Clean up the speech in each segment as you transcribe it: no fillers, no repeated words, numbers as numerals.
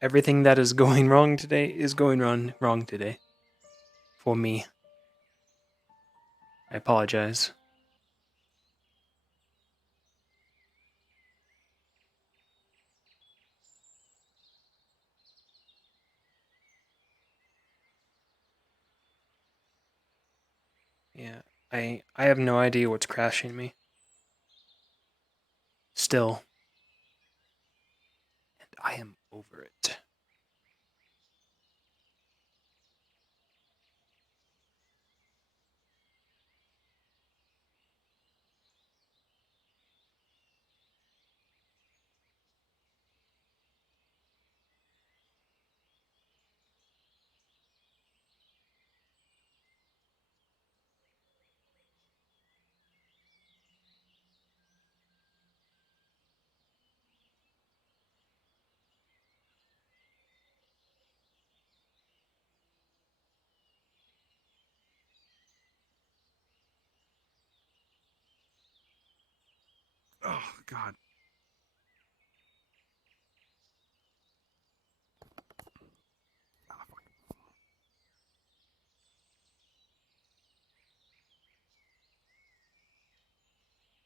everything that is going wrong today is going wrong today. For me. I apologize. Yeah, I have no idea what's crashing me. Still. And I am over it. Oh, God.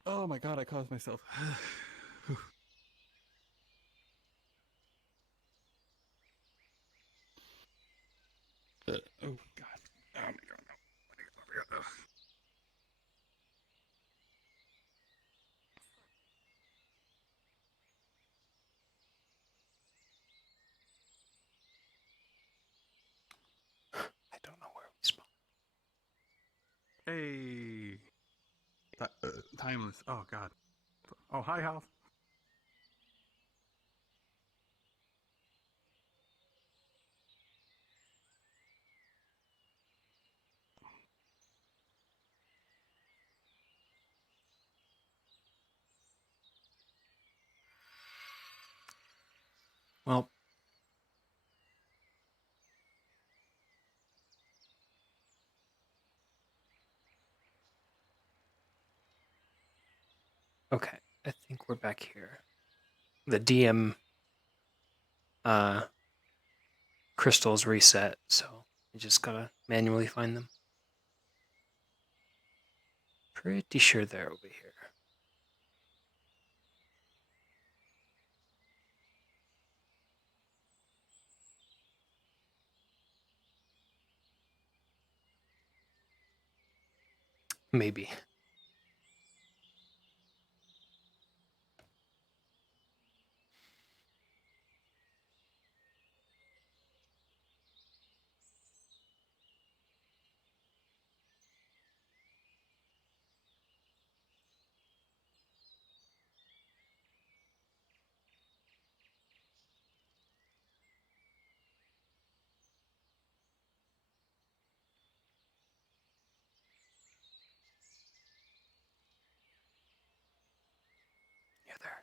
Oh my God, I caused myself. Oh God. Oh my God. No. Let me get over here. Ugh. I don't know where we spawn. Hey. Timeless. Oh God. Oh, hi, Hal. Well, okay. I think we're back here. The DM crystals reset, so you just gotta manually find them. Pretty sure they're over here. Maybe. You're there.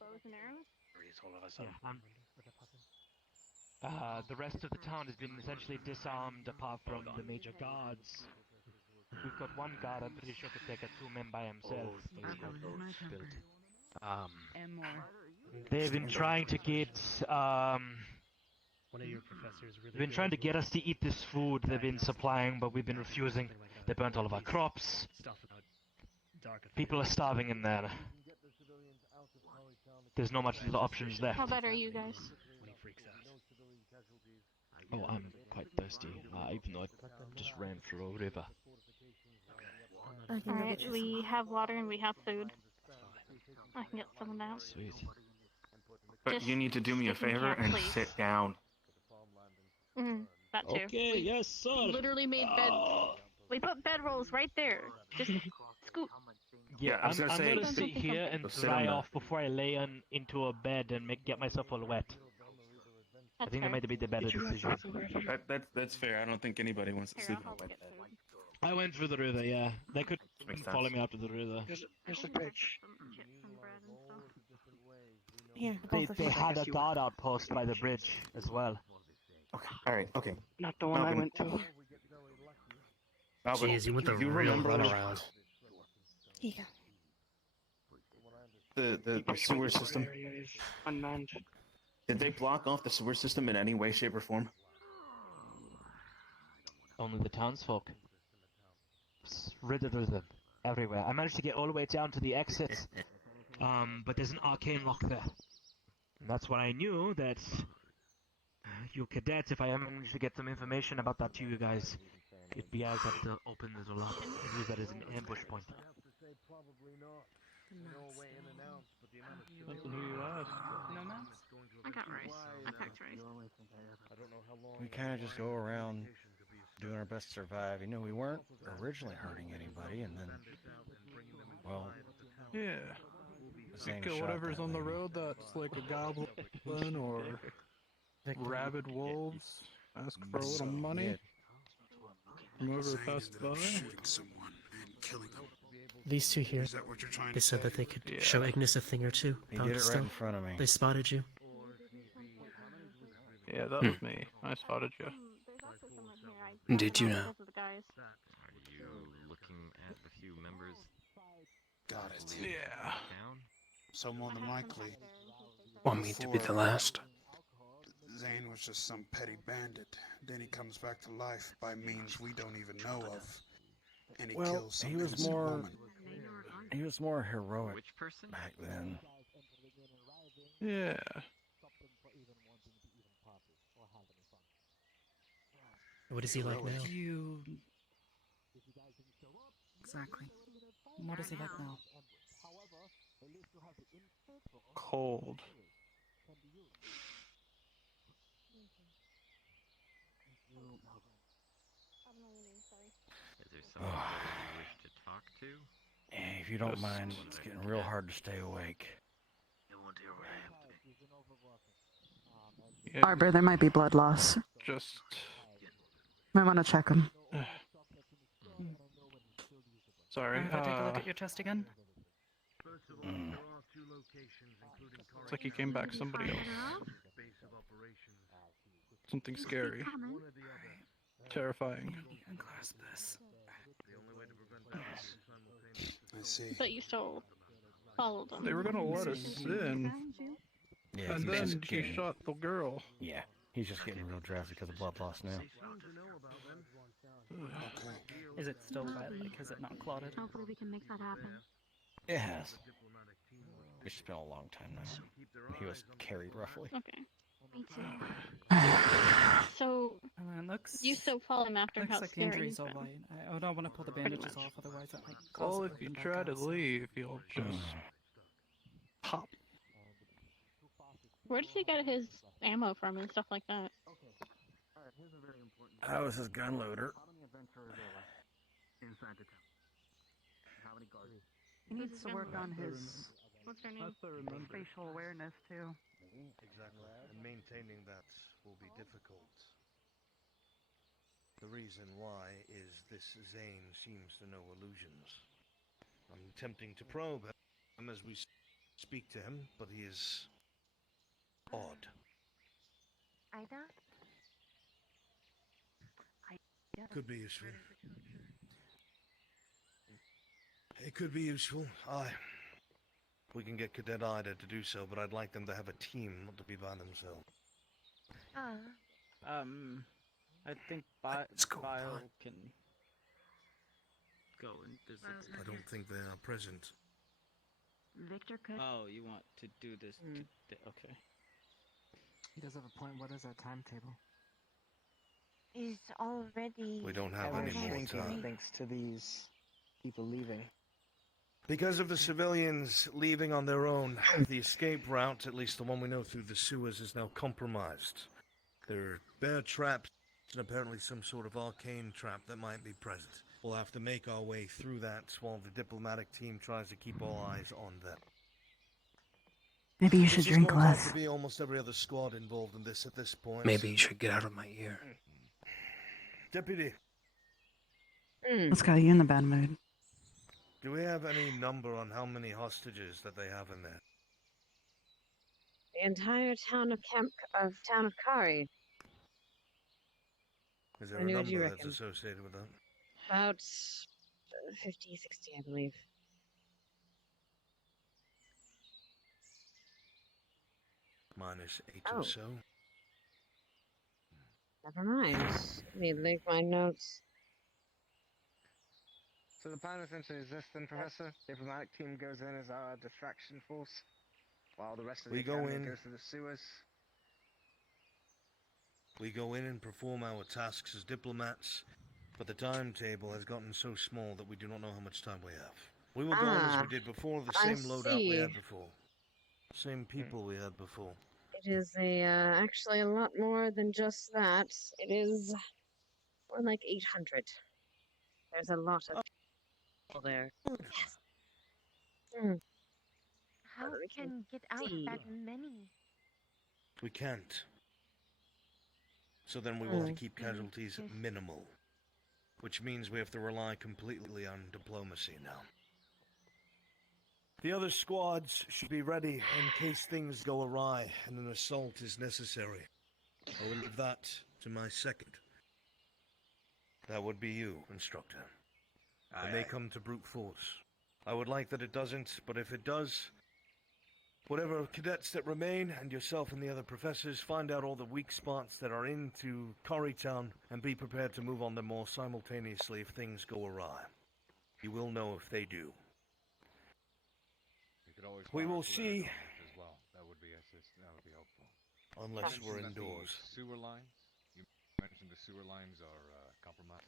Bows and arrows? The rest of the town has been essentially disarmed apart from the major guards. We've got one guard, I'm pretty sure could take a two-man by himself. They've been trying to get, One of your professors really they've been trying to get us to eat this food they've been supplying, but we've been refusing. They burnt all of our crops. People are starving in there. There's not much other options left. How bad are you guys? Oh, I'm quite thirsty, even though I just ran through a river. Alright, we have water and we have food. I can get some of that. Sweet. But Just you need to do me a stick in favor camp, and please. sit down. That too. Okay, yes, sir. Literally made bed. We put bedrolls right there. Just scoot. Yeah, I was I'm gonna say, gonna sit here and sit dry on the- off before I lay into a bed and get myself all wet. That's I think fair. that might be the better decision. That's fair. I don't think anybody wants to Here, sleep I'll on help my get bed. food. I went through the river, yeah. They could Makes follow sense. me out to the river. Here's the bridge. Some chips and bread and stuff. Here, They had a guard outpost by the bridge as well. Okay. All right. Okay. Not the one I Malcolm. went to. Malcolm, Jeez, you went the you real remember runaround. Here you go. The sewer system. Area is unmanned. Did they block off the sewer system in any way, shape, or form? Only the townsfolk. Riddled with them everywhere. I managed to get all the way down to the exit, but there's an arcane lock there. And that's when I knew that you cadets, if I managed to get some information about that to you guys, you'd be able to open the door lock and use that as an ambush point. Depends on who you ask. No maps? I got rice. I packed rice. We kind of just go around doing our best to survive. You know, we weren't originally hurting anybody, and then, well, Yeah. Zane Kill shot whatever's that on the lady. road that's like a goblin or rabid wolves. Ask for a little money. From whoever passed by. Shooting someone and killing them. These two here, Is that what you're trying they to said say? that they could Yeah. show Ignis a thing or two He about did it the right in stuff. front of me. They spotted you. Yeah, that was me. I spotted you. There's also someone here. I Did you know know? those are the guys. Are you looking at the few members Got it. Yeah. down? So more than likely, Want me to be the last? Zane was just some petty bandit. Then he comes back to life by means we don't even know of. And he Well, kills some he was innocent more- woman. He was more heroic Which person? back then. Yeah. What is he like now? You... Exactly. What is he like now? Cold. Is there someone you wish to talk to? Hey, if you don't mind, it's getting real hard to stay awake. Yeah, Arbor, there might be blood loss. just Might want to check him. sorry. Can I take a look at your chest again? Mm. It's like he came back somebody else. Something scary. Terrifying. Unclasp this. I see. But you still followed them. They were gonna let us in, Yeah, and he's then just he getting- shot the girl. Yeah, he's just getting real drafty because of blood loss now. Okay. Is it still wet? Like, has it not clotted? Hopefully we can make that happen. It has. It's been a long time now. He was carried roughly. Okay. Me too. So, It looks... you still follow him after Looks how like the scary injury's he's all been. right. I don't want to pull the Pretty bandages much. off, otherwise it might Well, cause if it you to come try back to out, so- leave, you'll just pop. Where does he get his ammo from and stuff like that? That was his gun loader. He needs to work on his What's her name? spatial awareness, too. Exactly, and maintaining that will be difficult. The reason why is this Zane seems to know illusions. I'm attempting to probe him as we speak to him, but he is odd. Ida? Could be useful. It could be useful. We can get Cadet Ida to do so, but I'd like them to have a team, not to be by themselves. I think Let's go Bio on. can go and visit. I don't think they are present. Victor could. Oh, you want to do this? Okay. He does have a point. What is that timetable? Is already. We don't have any more time. Thanks to these people leaving. Because of the civilians leaving on their own, the escape route, at least the one we know through the sewers, is now compromised. There are bear traps and apparently some sort of arcane trap that might be present. We'll have to make our way through that while the diplomatic team tries to keep all eyes on them. Maybe you should This is drink going to have less. to be almost every other squad involved in this at this point. Maybe you should get out of my ear. Deputy, What's got you in the bad mood? do we have any number on how many hostages that they have in there? The entire town of Kari. Is there How a many would you number that's reckon? associated with that? About 50, 60, I believe. minus 8 Oh. or so. Never mind. Let me leave my notes. So the plan essentially is this then, Professor? The diplomatic team goes in as our distraction force, while the rest of the We go academy in. goes to the sewers. We go in and perform our tasks as diplomats, but the timetable has gotten so small that we do not know how much time we have. We will go on as we did before, the I same loadout we see. had before. Same people we had before. It is actually a lot more than just that. It is more like 800. There's a lot of people there. Yes. How we can can get out see. that many? We can't. So then we will have to keep casualties minimal. Which means we have to rely completely on diplomacy now. The other squads should be ready in case things go awry and an assault is necessary. I will leave that to my second. That would be you, Instructor. It may come to brute force. I would like that it doesn't, but if it does, whatever cadets that remain, and yourself and the other professors, find out all the weak spots that are into Corrytown, and be prepared to move on them all simultaneously if things go awry. You will know if they do. We will see. As well. That would be helpful. Unless we're Mentioned that indoors. The sewer lines. You mentioned the sewer lines are compromised.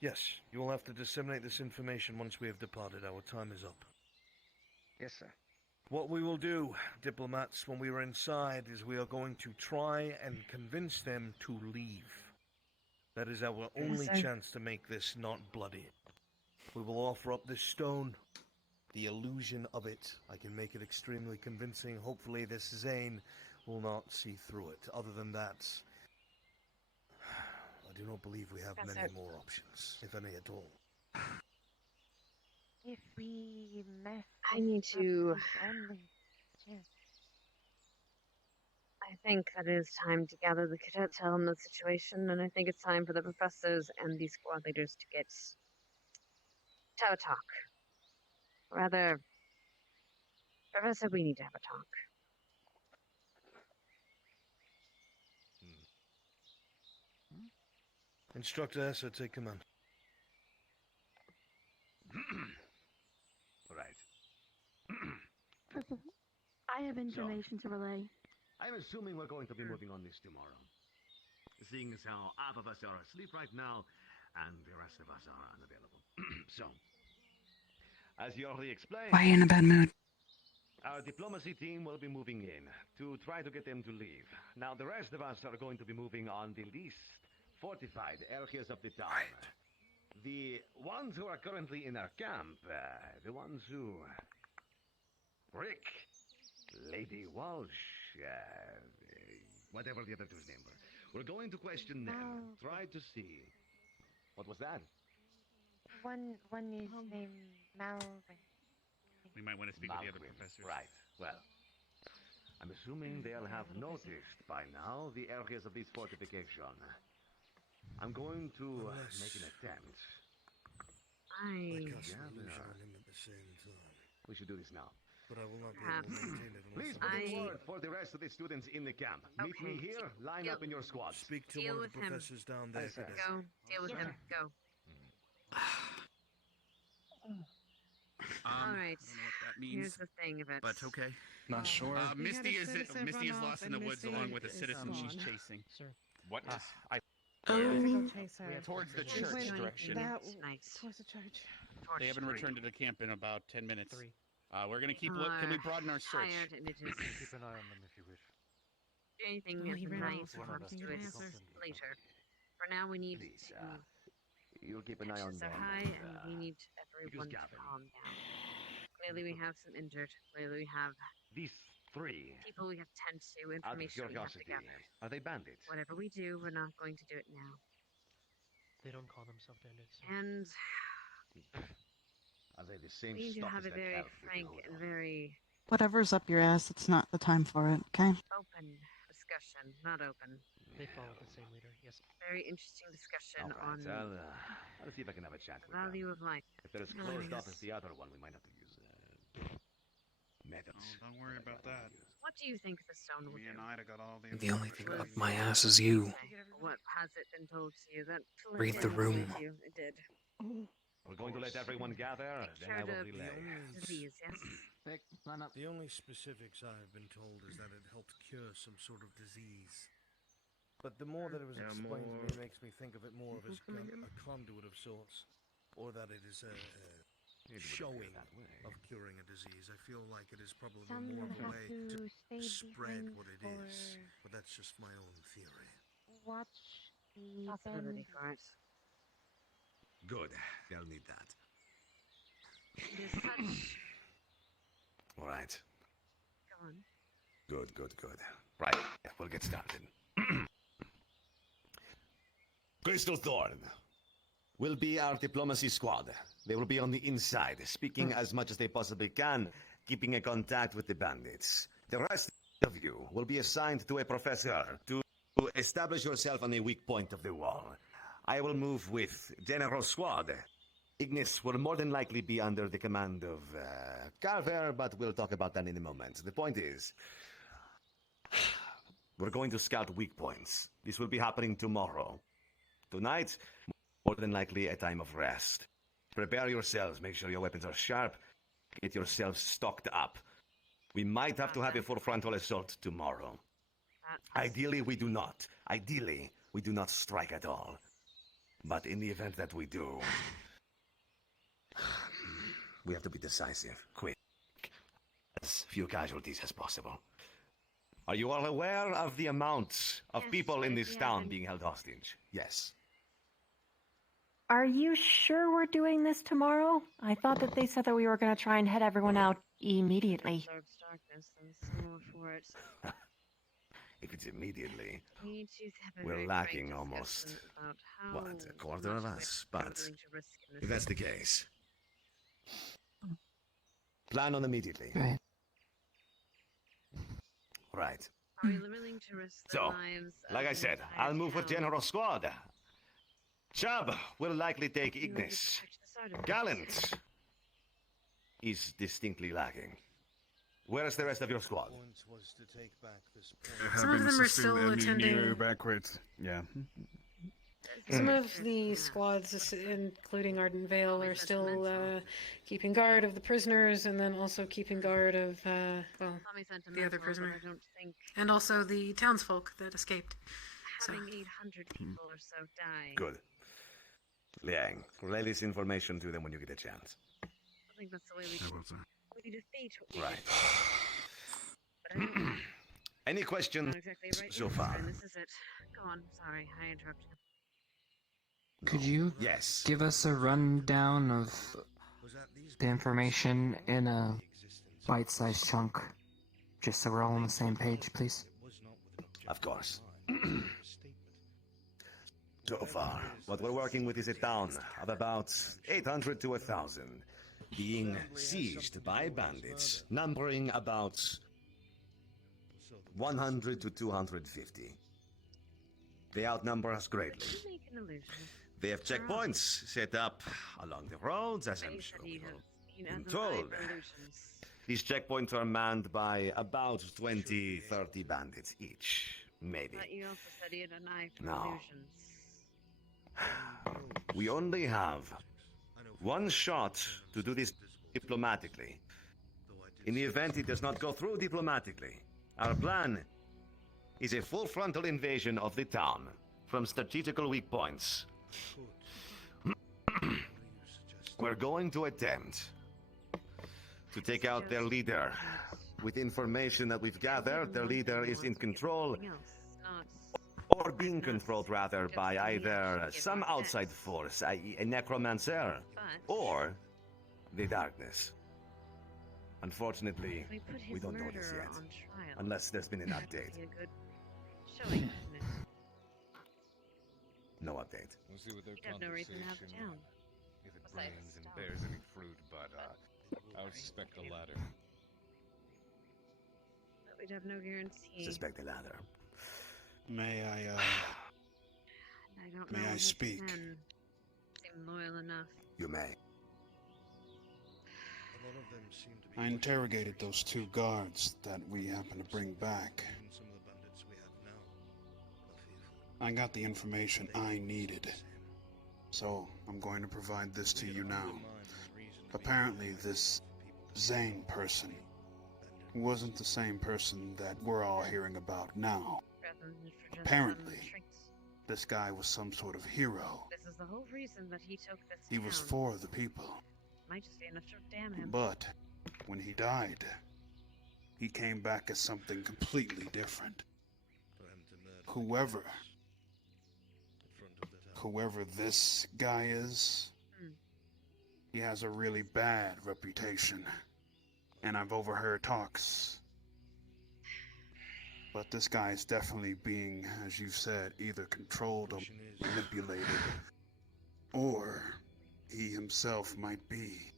Yes, you will have to disseminate this information once we have departed. Our time is up. Yes, sir. What we will do, diplomats, when we are inside, is we are going to try and convince them to leave. That is our only chance to make this not bloody. We will offer up this stone, the illusion of it. I can make it extremely convincing. Hopefully this Zane will not see through it. Other than that, I do not believe we have many more options, if any at all. If we mess I need to. only. Sure. I think that it is time to gather the cadets, tell them the situation, and I think it's time for the professors and the squad leaders to have a talk. Rather, Professor, we need to have a talk. Instructor Essa, take command. Right. I have information to relay. I'm assuming we're going to be moving on this tomorrow. Seeing as how half of us are asleep right now, and the rest of us are unavailable. So, as you already explained... Why are you in a bad mood? Our diplomacy team will be moving in to try to get them to leave. Now, the rest of us are going to be moving on the least fortified areas of the town. Right. The ones who are currently in our camp, the ones who... Rick, Lady Walsh, whatever the other two's name were. We're going to question them, try to see... What was that? One is named Malvin. We might want to speak with the other professors. Right. Well, I'm assuming they'll have noticed by now the areas of this fortification. I'm going to make an attempt. I cast an illusion on him at the same time. We should do this now. But I will not be able to maintain it Please unless put a word for the rest of the students in the camp. Meet me here, line up in your squads. Speak to one of the professors down there. Go. Deal with him. Go. All right. I don't know what that means. Here's the thing of it. But okay. Not sure. Misty is lost in the woods along with a citizen she's chasing. Sir. What? Towards the church direction. Nice. Towards the church. They haven't returned to the camp in about 10 minutes. 3. We're gonna keep look. Can we broaden our search? Tired and it is Keep an eye on them if you wish. anything Oh, at he the ran night off for before us to you do it answer. later. For now, we need Please, to you'll keep an eye on tensions them. are high, and we need everyone to Gavin. calm down. Clearly, we have some injured. Clearly, we have These three, people we have to tend to, out of information we have to curiosity, gather. are they bandits? Whatever we do, we're not going to do it now. They don't call themselves bandits. And Are they the same we need to stuff have as a that very elf with the frank hood and on? very Whatever's up your ass, it's not the time for it, okay? open discussion. Not open. They follow the same leader, yes. Very interesting discussion All right, on I'll see if I can have a chat the with them. value of life. If they're as closed off as the other one, we might have to use methods. Oh, don't worry about that. What do you think the stone will Me do? and Ida got all the The only thing information up we my need. ass is you. What has it been told to you? That Read the did room. told you. It did. We're going to let everyone gather, then I will Cured of relay. disease, yes. Vic, line up. The only specifics I have been told is that it helped cure some sort of disease. But the more that it was explained to me, it makes me think of it more of as a conduit of sorts, or that it is a showing of curing a disease. I feel like it is probably more of a way to spread what it is, but that's just my own theory. Watch the Possibility for it. Good. They'll need that. It is such. All right. Go on. Good. Right, we'll get started. Crystal Thorn will be our diplomacy squad. They will be on the inside, speaking as much as they possibly can, keeping in contact with the bandits. The rest of you will be assigned to a professor to establish yourself on a weak point of the wall. I will move with General Squad. Ignis will more than likely be under the command of Carver, but we'll talk about that in a moment. The point is, we're going to scout weak points. This will be happening tomorrow. Tonight, more than likely a time of rest. Prepare yourselves, make sure your weapons are sharp, get yourselves stocked up. We might have to have a full frontal assault tomorrow. Ideally, we do not. Ideally, we do not strike at all. But in the event that we do, we have to be decisive, quick, as few casualties as possible. Are you all aware of the amount of people in this town being held hostage? Yes. Are you sure we're doing this tomorrow? I thought that they said that we were going to try and head everyone out immediately. Absorbs darkness and some more for it. If it's immediately, We need to have a we're very lacking frank almost, discussion about how a quarter of much us? we're But willing to risk in if this that's the case, plan on immediately. Right. Right. Are we willing to risk the So, lives like of I an said, entire I'll move with town General Squad. Chubb will likely take in order to Ignis. protect the side of it? Gallant is distinctly lacking. Where is the rest of your squad? Was to take back this Some of them are still attending. Backwards. Yeah. Some of the squads, including Ardent Vale, are still keeping guard of the prisoners, and then also keeping guard of, well, the other prisoner. I don't think And also the townsfolk that escaped. having 800 people or so die. Good. Liang, relay this information to them when you get a chance. I think that's the way we defeat what we Right. But I don't Any know questions exactly right so yet, far? and this is it. Go on, sorry, I interrupted. Could you Yes. give us a rundown of the information in a bite-sized chunk, just so we're all on the same page, please? Of course. So far, what we're working with is a town of about 800 to 1,000, being sieged by bandits, numbering about 100 to 250. They outnumber us greatly. Make an illusion. They have checkpoints set up along the roads, as I'm sure we all been told. These checkpoints are manned by about 20, 30 bandits each, maybe. But you also said he had an eye for No. illusions. We only have one shot to do this diplomatically. In the event it does not go through diplomatically, our plan is a full frontal invasion of the town from strategical weak points. We're going to attempt to take out their leader. With information that we've gathered, their leader is in control, or being controlled rather, by either some outside force, i.e. a necromancer, or the darkness. Unfortunately, we don't know this yet, unless there's been an update. No update. We'll see what their You'd have no reason to have the conversation, town. if it Besides brings and stuff. bears any fruit, but I would suspect the latter. But we'd have no guarantee. Suspect the latter. May I, I don't may know I if he speak? can seem loyal enough. You may. I interrogated those 2 guards that we happened to bring back. I got the information I needed. So, I'm going to provide this to you now. Apparently, this Zane person wasn't the same person that we're all hearing about now. Apparently, this guy was some sort of hero. This is the whole reason that he took this He was town. for the people. Might just be enough to damn him. But when he died, he came back as something completely different. Whoever this guy is, he has a really bad reputation. And I've overheard talks. But this guy is definitely being, as you said, either controlled or manipulated. Or he himself might be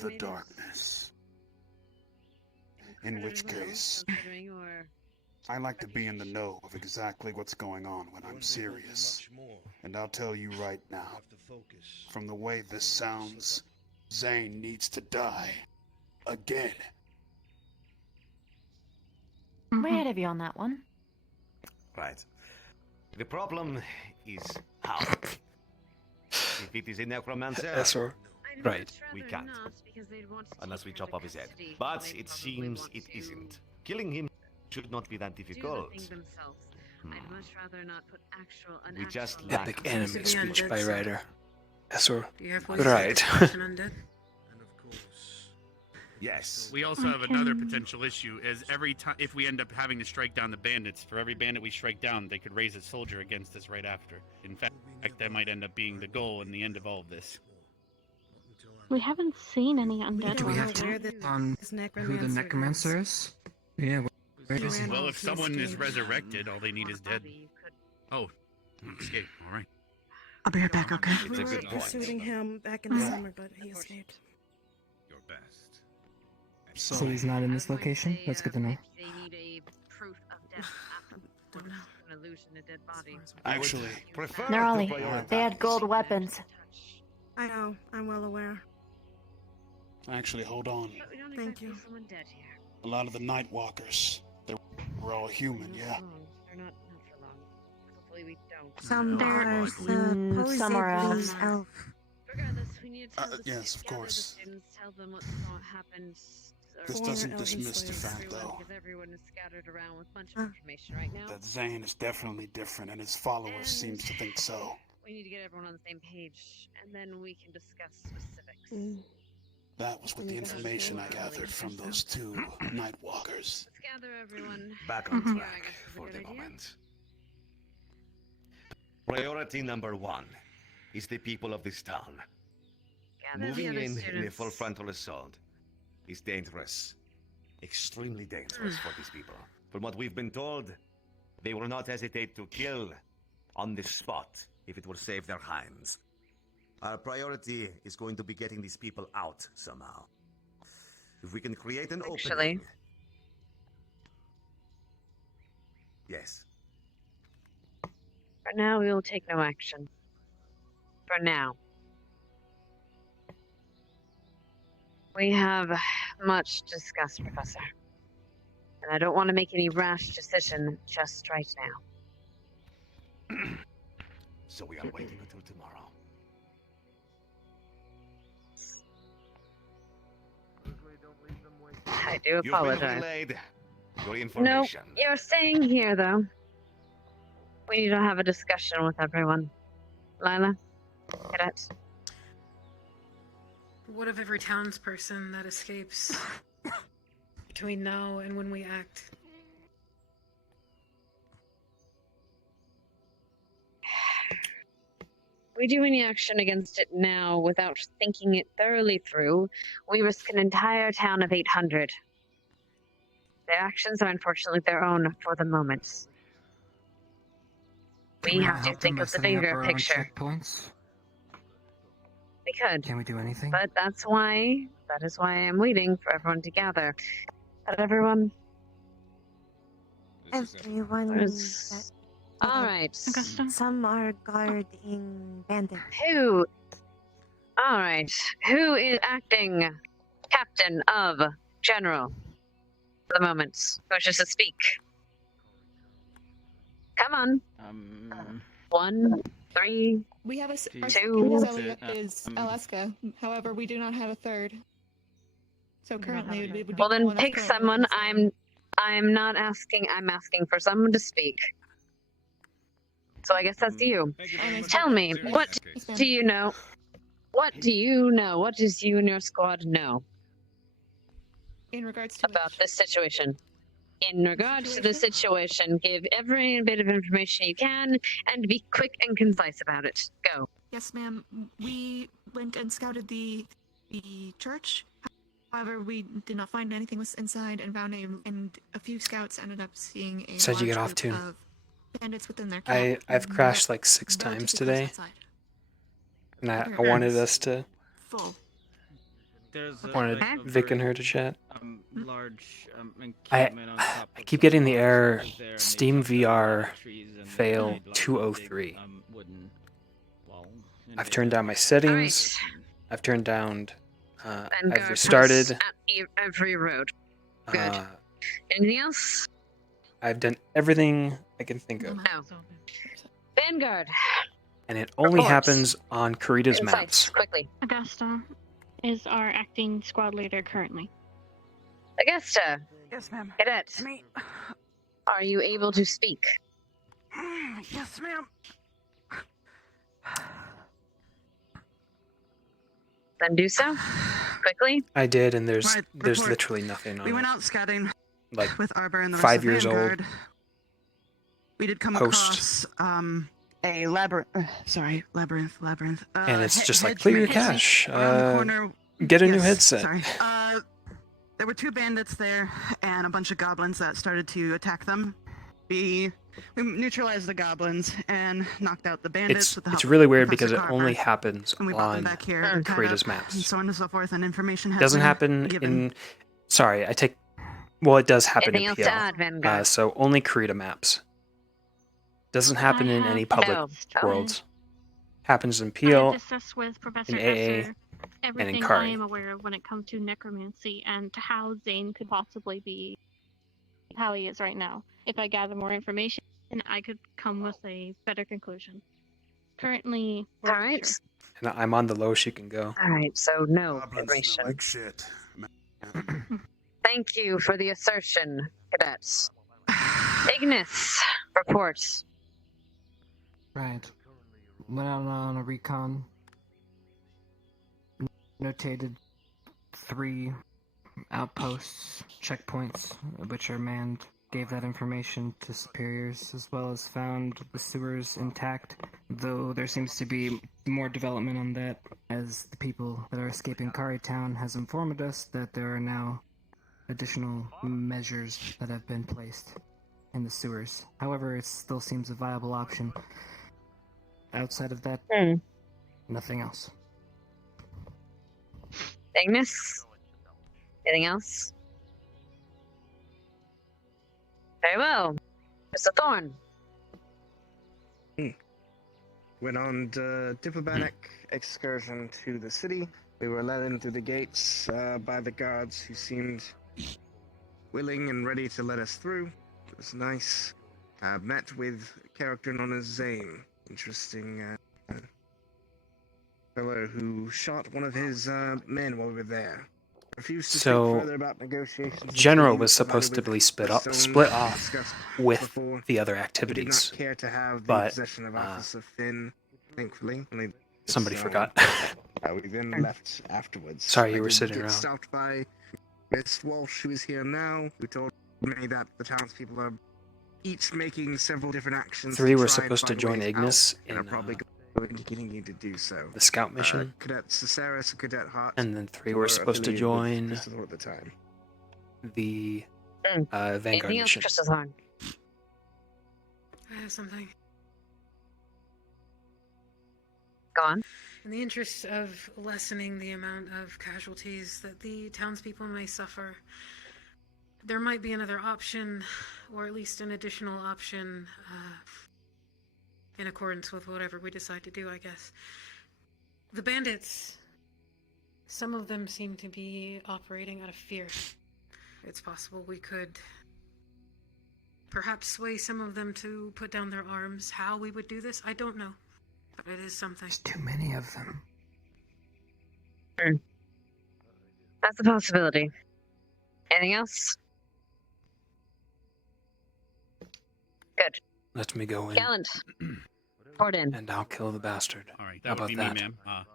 the darkness. In which case, I like to be in the know of exactly what's going on when I'm serious. And I'll tell you right now, from the way this sounds, Zane needs to die. Again. Way ahead of you on that one. Right. The problem is how. If it is a necromancer, Esor. Right. we can't. Unless we chop off his head. But it seems it isn't. Killing him should not be that difficult. I'd much rather not put actual We just lack Epic anime speech by writer. Esor. Do you have Right. undead? Yes. We also have another potential issue: is every time if we end up having to strike down the bandits, for every bandit we strike down, they could raise a soldier against us right after. In fact, that might end up being the goal in the end of all of this. We haven't seen any undead. Do we have where to this on who the necromancer is? Yeah, where is he? Well, if someone is resurrected, all they need is dead. Oh, escape. All right. I'll be right back, okay? It's a good point. Pursuing him back in the summer, but he escaped. Your best. So he's not in this location? That's good to know. They need a proof of death after an illusion, a dead body. Actually, Gnarly. They had gold weapons. I know. I'm well aware. Actually, hold on. But we don't Thank exactly you. have someone dead here. A lot of the night walkers, they were all human, yeah. They're not for long. Hopefully we don't. Some are supposedly somewhere else. elf. Regardless, we need to tell the yes, of gather course. the students, tell them what happened. This doesn't dismiss the fact, though, Because everyone is scattered around with a bunch of information right now. that Zane is definitely different, and his followers seems to think so. We need to get everyone on the same page, and then we can discuss specifics. That was with the information I gathered from those 2 night walkers. Let's gather everyone. Back on here, track I guess, is a for good the idea. moment. Priority number 1 is the people of this town. Gather the Moving other in a students. full frontal assault is dangerous. Extremely dangerous for these people. From what we've been told, they will not hesitate to kill on the spot if it will save their hinds. Our priority is going to be getting these people out somehow. If we can create an opening... Yes. For now, we will take no action. For now. We have much to discuss, Professor. And I don't want to make any rash decision just right now. So we are waiting until tomorrow. I do You've been apologize. relayed your No, information. you're staying here, though. We need to have a discussion with everyone. Lila? Cadet? What of every townsperson that escapes between now and when we act? We do any action against it now without thinking it thoroughly through, we risk an entire town of 800. Their actions are unfortunately their own for the moment. We have to think of the bigger picture. Checkpoints? We could. Can we do anything? But that is why I'm waiting for everyone to gather. But everyone... Everyone. Alright. Some are guarding bandits. Who? All right. Who is acting captain of general for the moment? Who wishes to speak? Come on. 1, 3. We have our Two. second is Alaska. However, we do not have a third. So currently, it would be Well, no then one that's pick currently someone. within the I'm not asking. I'm asking for someone to speak. So I guess that's you. Tell me, what do you know? What do you know? What does you and your squad know in regards to about this situation? In regards to the situation, give every bit of information you can and be quick and concise about it. Go. Yes, ma'am. We went and scouted the church. However, we did not find anything was inside and found and a few scouts ended up seeing a Said you large get off group tune. of bandits within their camp. I've crashed like 6 times today. And I wanted us to... wanted Vic and her to chat. I keep getting the error Steam VR fail 203. I've turned down my settings. I've turned down... I've restarted. At every road. Good. Anything else? I've done everything I can think of. No. Vanguard. And it only happens on Karita's Insights, maps. quickly. Augusta is our acting squad leader currently. Augusta. Yes, ma'am. Cadet. Me. Are you able to speak? Yes, ma'am. Then do so. Quickly. I did, and there's report. literally nothing on We it. went out scouting Like with Arbor and the rest 5 of years Vanguard. old. We did come Post. across a labyrinth. Labyrinth. And it's just like, hedge clear your maze cache. around the corner. Get a new Yes, headset. Sorry. There were 2 bandits there and a bunch of goblins that started to attack them. We neutralized the goblins and knocked out the bandits. with the It's help really of weird Professor because it only Carver. happens And we brought them on back here and Karita's and maps. so on and so forth, and information has Doesn't been happen given. in... Sorry, I take... Well, it does happen Anything in else PL. to add, Vanguard? So only Karita maps. Doesn't happen in any public No. worlds. Happens in I PL, have discussed with Professor in AA, Esser and in everything I Kari. am aware of when it comes to necromancy and how Zane could possibly be how he is right now. If I gather more information, and I could come with a better conclusion. Currently, All right. sure. And I'm on the lowest you can go. All right. So no Goblins information. smell like shit. Thank you for the assertion, cadets. Ignis, report. Right. Went out on a recon. Notated 3 outposts, checkpoints, which are manned. Gave that information to superiors, as well as found the sewers intact, though there seems to be more development on that, as the people that are escaping Kari Town has informed us that there are now additional measures that have been placed in the sewers. However, it still seems a viable option. Outside of that, nothing else. Ignis? Anything else? Very well. Mr. Thorne. Went on a diplomatic excursion to the city. We were led into the gates by the guards who seemed willing and ready to let us through. It was nice. Met with a character known as Zane. Interesting fellow who shot one of his men while we were there. Refused to speak So, further about negotiations. General until he was provided supposed to with be split Stone off discussed with before. the other He did activities. not care to have the But possession of Officer Finn, thankfully. Only somebody this, forgot. we then left afterwards. Sorry, you I were did sitting get around. stopped by Miss Walsh, who is here now, who told me that the townspeople are each making several different actions. 3 to were try and supposed to find join ways Ignis out, and are in probably going to continue to do so. the scout mission. Cadet Caceres and Cadet Hart. And then 3 were supposed to affiliated with join Crystal Thorn at the time. the Vanguard Anything else, mission. Crystal Thorn? I have something. Go on. In the interest of lessening the amount of casualties that the townspeople may suffer, there might be another option, or at least an additional option, in accordance with whatever we decide to do, I guess. The bandits Some of them seem to be operating out of fear. It's possible we could perhaps sway some of them to put down their arms. How we would do this, I don't know. But it is something. There's too many of them. That's a possibility. Anything else? Good. Let me go in. Gallant. Report in. And I'll kill the bastard. All right, How that would about be that? me, ma'am.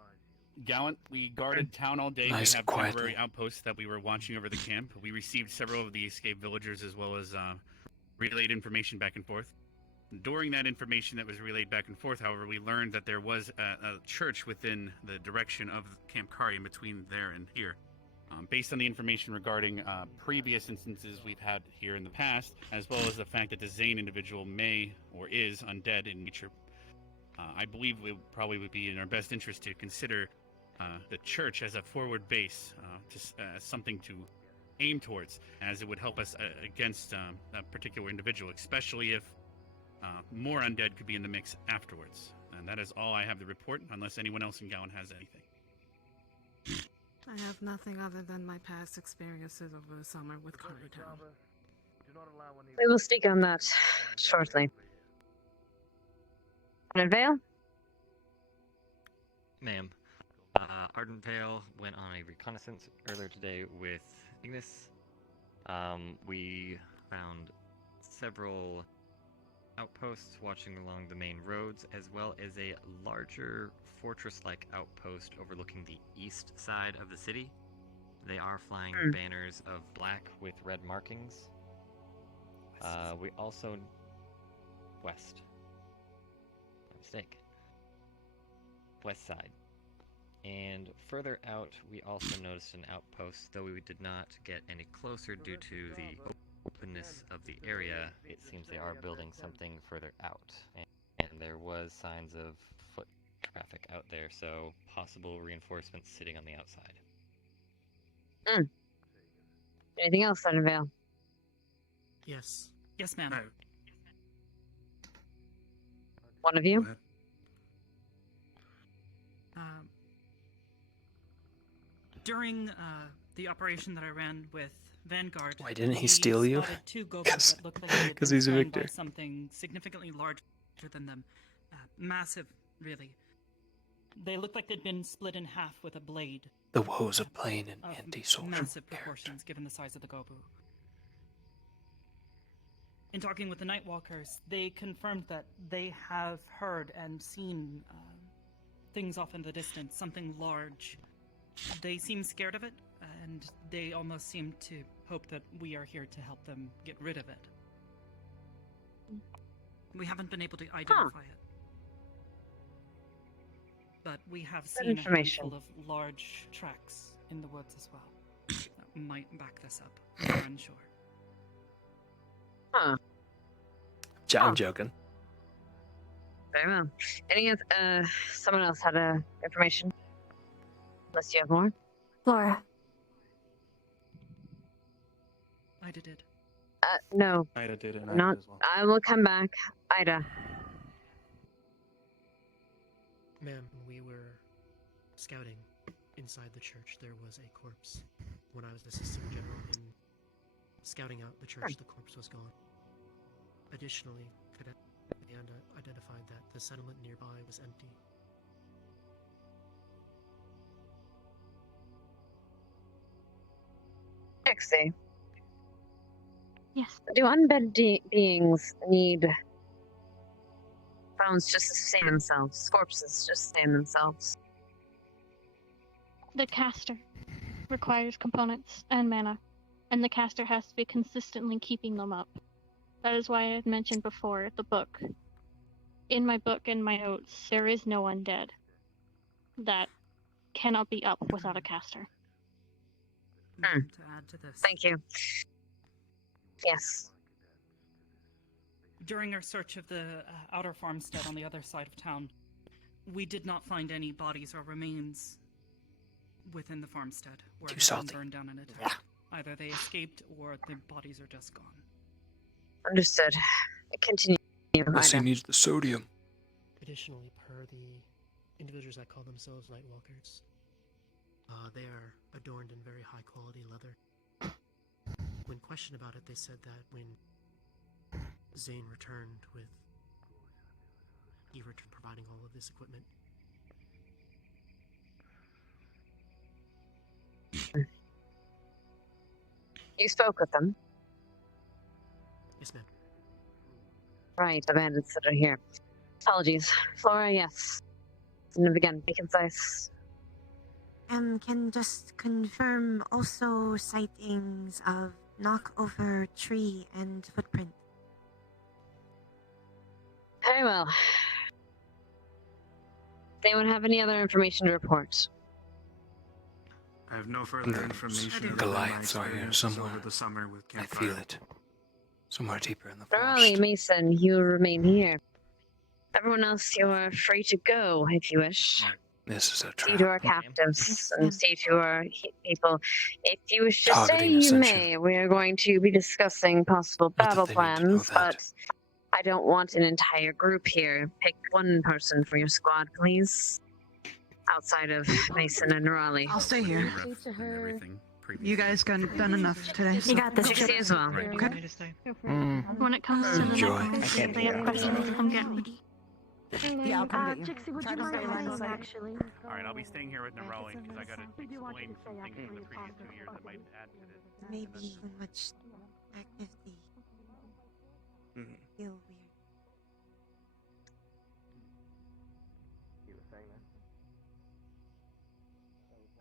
Gallant, we guarded town all day. Nice We and have temporary quietly. outposts that we were watching over the camp. We received several of the escaped villagers as well as relayed information back and forth. During that information that was relayed back and forth, however, we learned that there was a church within the direction of Camp Kari in between there and here. Based on the information regarding previous instances we've had here in the past, as well as the fact that the Zane individual may or is undead in nature, I believe it probably would be in our best interest to consider the church as a forward base, as something to aim towards, as it would help us against that particular individual, especially if more undead could be in the mix afterwards. And that is all I have to report, unless anyone else in Gowan has anything. I have nothing other than my past experiences over the summer with Currytown. We will speak on that shortly. Ardent Vale? Ma'am, Ardent Vale went on a reconnaissance earlier today with Ignis. We found several outposts watching along the main roads, as well as a larger fortress-like outpost overlooking the east side of the city. They are flying banners of black with red markings. We also... west. My mistake. West side. And further out, we also noticed an outpost, though we did not get any closer due to the openness of the area. It seems they are building something further out, and there was signs of foot traffic out there, so possible reinforcements sitting on the outside. Anything else, Ardent Vale? Yes. Yes, ma'am. One of you? During the operation that I ran with Vanguard, Why didn't he we steal you? spotted two goblins that looked like they had 'Cause been he's a slain by victor. something significantly larger than them. Massive, really. They looked like they'd been split in half with a blade. The woes of playing an Of anti-soldier massive character. proportions, given the size of the Gobu. In talking with the Nightwalkers, they confirmed that they have heard and seen things off in the distance, something large. They seem scared of it, and they almost seem to hope that we are here to help them get rid of it. We haven't been able to identify it. But we have seen a information. handful of large tracks in the woods as well. That might back this up. We're unsure. Huh. I'm joking. Very well. Someone else had information? Unless you have more? Laura. Ida did. No. Ida did, and I Not. did as well. I will come back. Ida. Ma'am, we were scouting inside the church. There was a corpse. When I was assistant general in scouting out the church, the corpse was gone. Additionally, Cadet Amanda identified that the settlement nearby was empty. Trixie. Yes. Do undead beings need bones just to sustain themselves? Corpses just sustain themselves? The caster requires components and mana, and the caster has to be consistently keeping them up. That is why I had mentioned before the book. In my book and my notes, there is no undead that cannot be up without a caster. To add to this. Thank you. Yes. During our search of the outer farmstead on the other side of town, we did not find any bodies or remains within the farmstead where Too it had salty. been burned down and attacked. Either they escaped or the bodies are just gone. Understood. Continue. Unless he Ida. needs the sodium. Additionally, per the individuals that call themselves Nightwalkers, They are adorned in very high quality leather. When questioned about it, they said that when Zane returned he returned providing all of this equipment. You spoke with them? Yes, ma'am. Right, the bandits that are here. Apologies. Flora, yes. And again, be concise. Can just confirm also sightings of knockover tree and footprint. Very well. Does anyone have any other information to report? I have no further information. other than my Goliaths are here experiences somewhere. Over the summer with I campfire. feel it. Somewhere deeper in the Raleigh, Mason, you remain here. Everyone else, you are free to go if you wish. This is a See trap. to our captives and see to our people. If you wish to stay, Targeting you Ascension. may. We are going to be discussing possible battle they need to know plans, that. but I don't want an entire group here. Pick one person for your squad, please. Outside of Mason and Raleigh. I'll stay here. You guys done enough today. You got this. Trixie as well. Okay. When it comes to the Enjoy. necklace, if they have questions, come get me. Yeah, I'll come get you. Trixie, would Try you to mind stay line of staying, sight. actually? Alright, I'll be staying here with Nerali because I gotta explain some things from the previous 2 years that might add to this. Maybe too much activity. Mhm. Feel weird.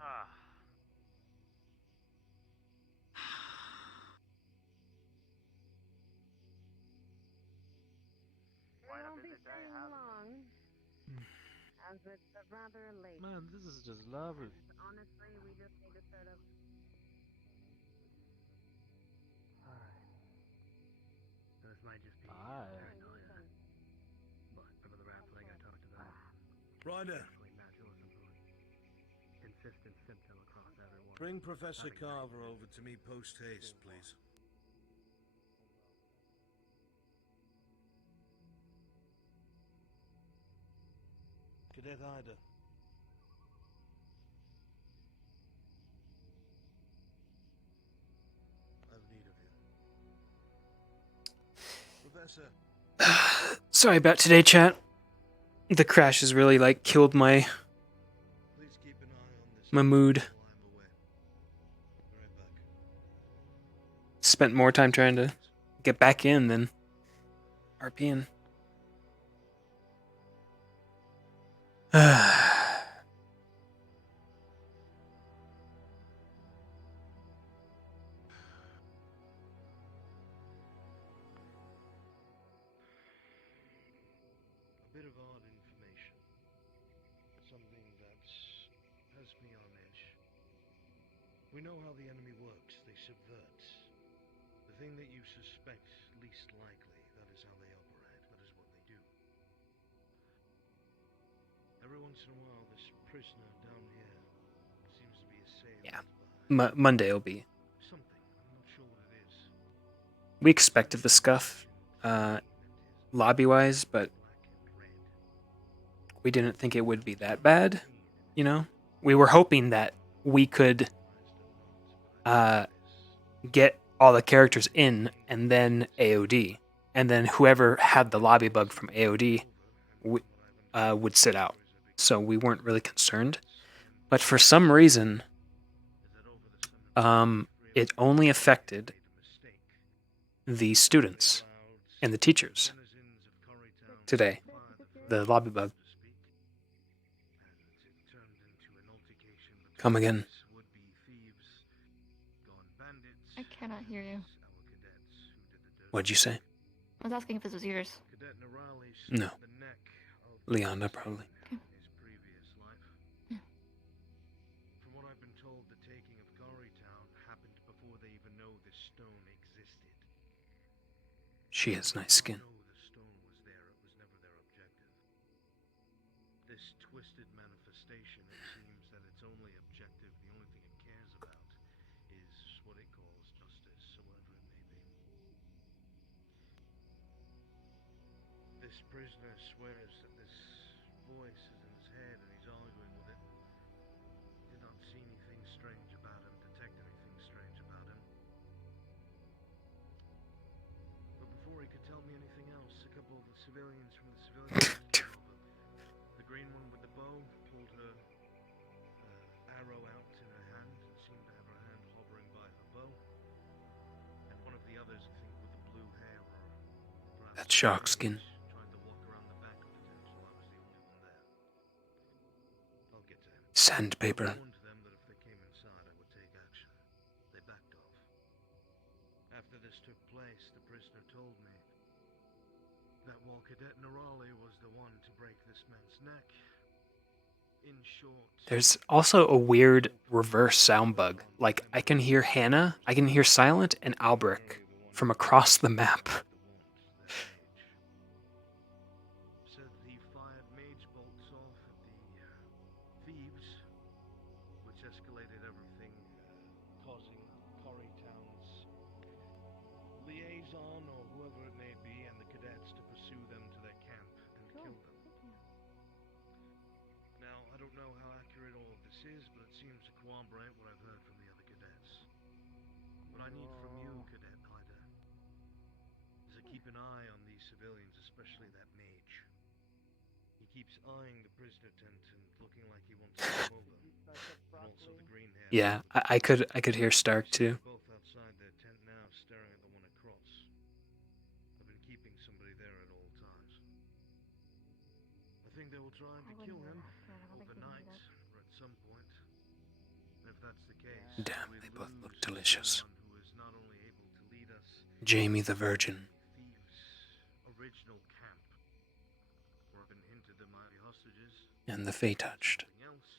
Ah. We won't be staying long, as it's rather late. Man, this is just lovely. Honestly, we just need to sort of. This might just be paranoia. But remember the rat flag I talked about? Ryder, Definitely natural at some point. Consistent symptom across everyone. bring Professor Carver over to me post haste, please. Cadet Ida. I have need of you. Professor. Sorry about today, chat. The crash has really killed my mood. Spent more time trying to get back in than RPing. A bit of odd information. Something that has me on edge. We know how the enemy works. They subvert. The thing that you suspect least likely, that is how they operate. That is what they do. Every once in a while, this prisoner down here seems to be assailed by Monday will be. something. I'm not sure what it is. We expected the scuff, lobby-wise, but we didn't think it would be that bad. You know, we were hoping that we could get all the characters in and then AOD, and then whoever had the lobby bug from AOD would sit out. So we weren't really concerned. But for some reason, it only affected the students and the teachers today. The lobby bug. Come again. I cannot hear you. What'd you say? I was asking if this was yours. No. Leona, probably. From what I've been told, the taking of Town happened before they even know this stone existed. She has nice skin. The stone was there, it was never their objective. This twisted manifestation, it seems that its only objective, the only thing it cares about, is what it calls justice, whatever it may be. This prisoner swears that this voice is in his head and he's arguing with it. Did not see anything strange about him, detect anything strange about him. But before he could tell me anything else, a couple of the civilians from the civilian unit came over. The green one with the bow pulled her arrow out in her hand and seemed to have her hand hovering by her bow. And one of the others, I think, with the blue hair or perhaps That shark skin. tried to walk around the back of the tent while I was the only one there. I'll get to him. Sandpaper. I warned them that if they came inside, I would take action. They backed off. After this took place, the prisoner told me that while Cadet Nerali was the one to break this man's neck, in short, There's also a weird reverse sound bug. Like, I can hear Hannah, I can hear Silent and Albric from across the map. said that he fired mage bolts off at the thieves, which escalated everything, causing Corrie Town's liaison, or whoever it may be, and the cadets to pursue them to their camp and kill them. Now, I don't know how accurate all of this is, but it seems to corroborate what I've heard from the other cadets. What I need from you, Cadet Ida, is to keep an eye on these civilians, especially that mage. He keeps eyeing the prisoner tent and looking like he wants to come over. And also the green hair. Yeah, I could hear Stark too. They're both outside their tent now, staring at the one across. I've been keeping somebody there at all times. I think they will try to kill him overnight or at some point. And if that's the case, Damn, we they both look lose delicious. someone who is not only able to lead us Jamie the Virgin. thieves' original camp, or have been hinted there might be hostages. And the Fae touched. Something else.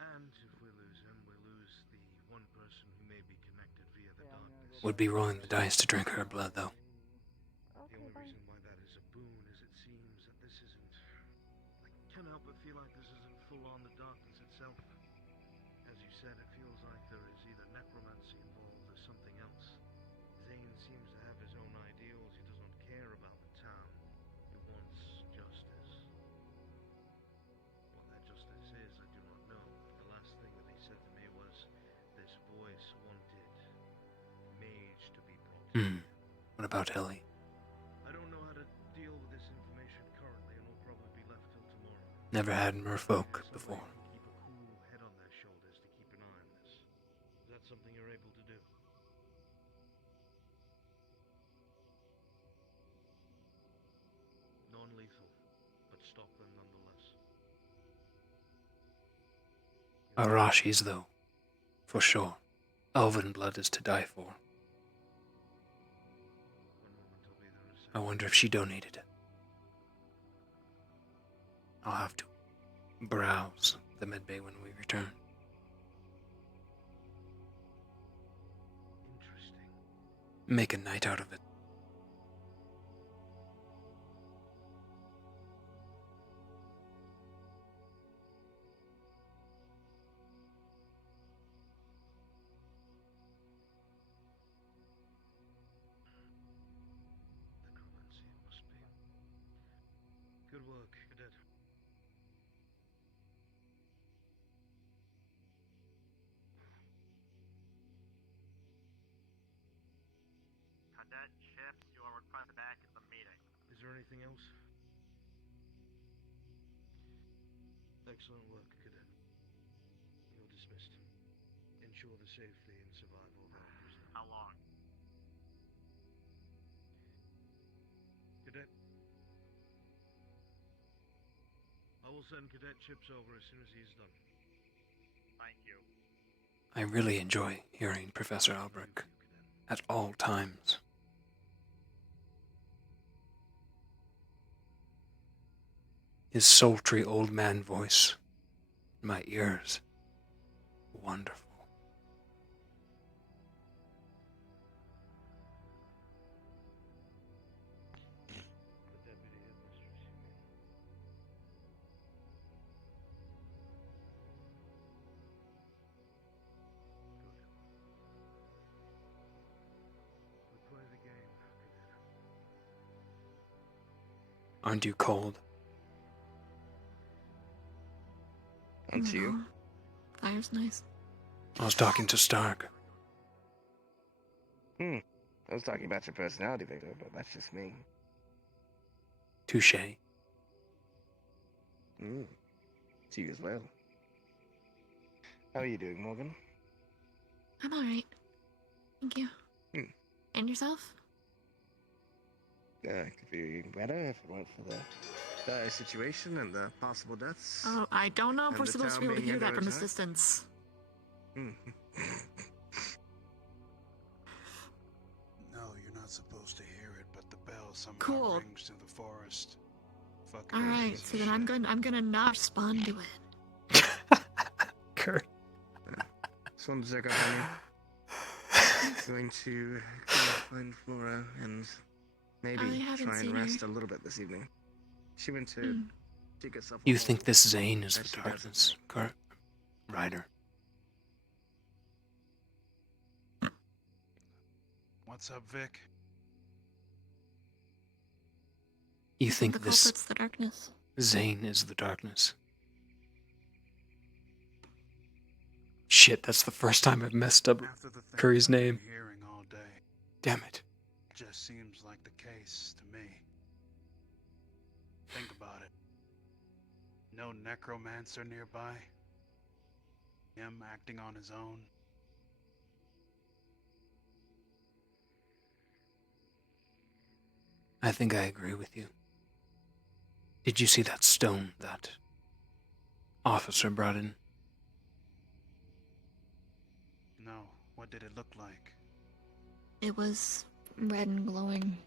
And if we lose him, we lose the one person who may be connected via the darkness. Would be rolling the dice to drink her blood, though. The only reason why that is a boon is it seems that this isn't... I can't help but feel like this isn't full on the darkness itself. As you said, it feels like there is either necromancy involved or something else. Zane seems to have his own ideals. He doesn't care about the town. He wants justice. What that justice is, I do not know. The last thing that he said to me was, this voice wanted mage to be brought. What about Ellie? I don't know how to deal with this information currently, and will probably be left till tomorrow. Never had merfolk before. Keep a cool head on their shoulders to keep an eye on this. Is that something you're able to do? Non-lethal, but stop them nonetheless. Arashi's, though. For sure. Elven blood is to die for. I wonder if she donated it. I'll have to browse the medbay when we return. Interesting. Make a night out of it. Necromancy, it must be. Good work, Cadet. Cadet Chips, you are requested back at the meeting. Is there anything else? Excellent work, Cadet. You're dismissed. Ensure the safety and survival of our prisoner. How long? Cadet. I will send Cadet Chips over as soon as he is done. Thank you. I really enjoy hearing Professor Albric at all times. His sultry old man voice in my ears. Wonderful. The deputy headmistress, you mean? Good. We play the game, Cadet. Aren't you cold? Aren't you? Fire's nice. I was talking to Stark. I was talking about your personality, Victor, but that's just me. Touche. To you as well. How are you doing, Morgan? I'm alright. Thank you. And yourself? Could be better if it weren't for the dire situation and the possible deaths. Oh, I don't know if and we're the supposed to town be able to being hear that under from a attack. distance. No, you're not supposed to hear it, but the bell somehow Cool. rings through the forest. Fucking Alright, piece of so then shit. I'm gonna not respond to it. Kurt. Just wanted to check up on you. Going to find Flora and maybe I haven't try and seen rest her. a little bit this evening. She went to take herself. You think this Zane is That the she darkness, Kurt? Ryder. What's up, Vic? You think The this culprit's the darkness. Zane is the darkness? Shit, that's the first time I've messed up After the things Curry's I've been name. hearing all day, Damn it. just seems like the case to me. Think about it. No necromancer nearby. Him acting on his own. I think I agree with you. Did you see that stone that officer brought in? No, what did it look like? It was red and glowing.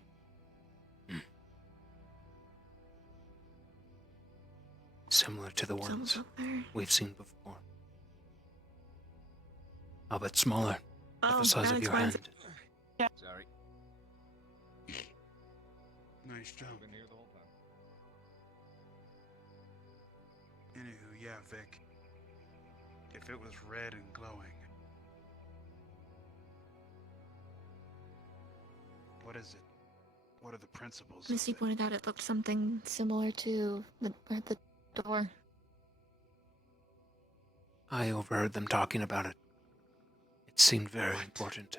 Similar to the ones Someone's up there. we've seen before. A bit smaller, about Oh, the size that of your explains hand. it. Sorry. Nice job. Been here the whole time. Anywho, yeah, Vic. If it was red and glowing. What is it? What are the principles? of Misty it? pointed out it looked something similar to the door. I overheard them talking about it. It seemed very important.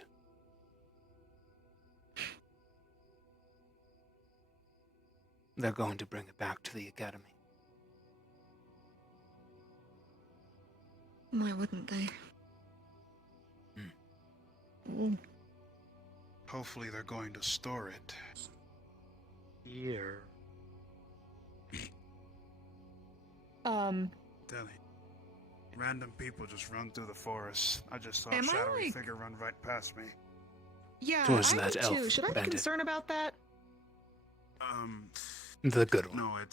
They're going to bring it back to the academy. Why wouldn't they? Hopefully they're going to store it. Here. Delhi. Random people just run through the forest. I just saw a Am I, shadowy like- figure run right past me. Yeah, So is I that do elf too. Should I be bandit. concerned about that? The good one. No, it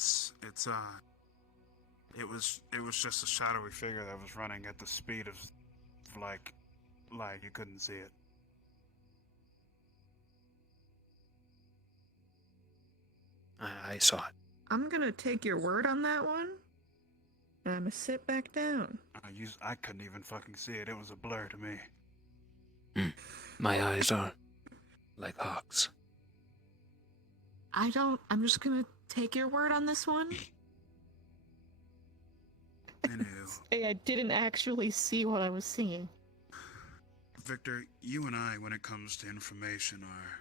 was just a shadowy figure that was running at the speed of like you couldn't see it. I saw it. I'm gonna take your word on that one. And I'm gonna sit back down. I couldn't even fucking see it. It was a blur to me. My eyes are like hawks. I'm just gonna take your word on this one. Anywho, Hey, I didn't actually see what I was seeing. Victor, you and I, when it comes to information, are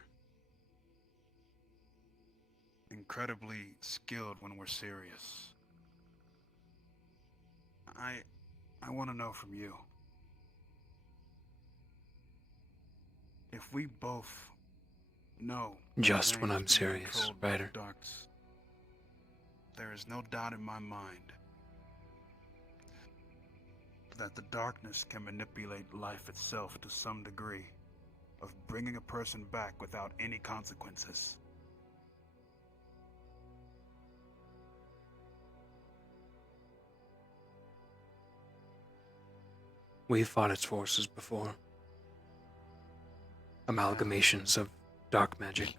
incredibly skilled when we're serious. I want to know from you. If we both know Just Zane when is I'm being serious, controlled by the Ryder. darks, there is no doubt in my mind that the darkness can manipulate life itself to some degree, of bringing a person back without any consequences. We've fought its forces before. Amalgamations of dark magic,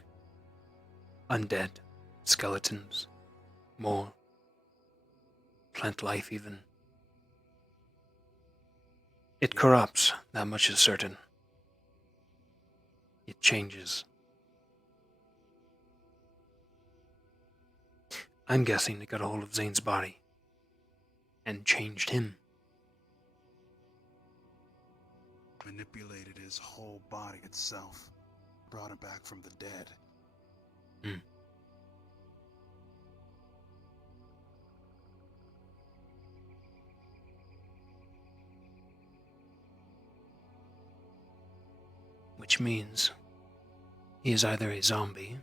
undead, skeletons, more, plant life even. It corrupts, that much is certain. It changes. I'm guessing it got a hold of Zane's body and changed him. manipulated his whole body itself, brought him back from the dead. Which means he is either a zombie,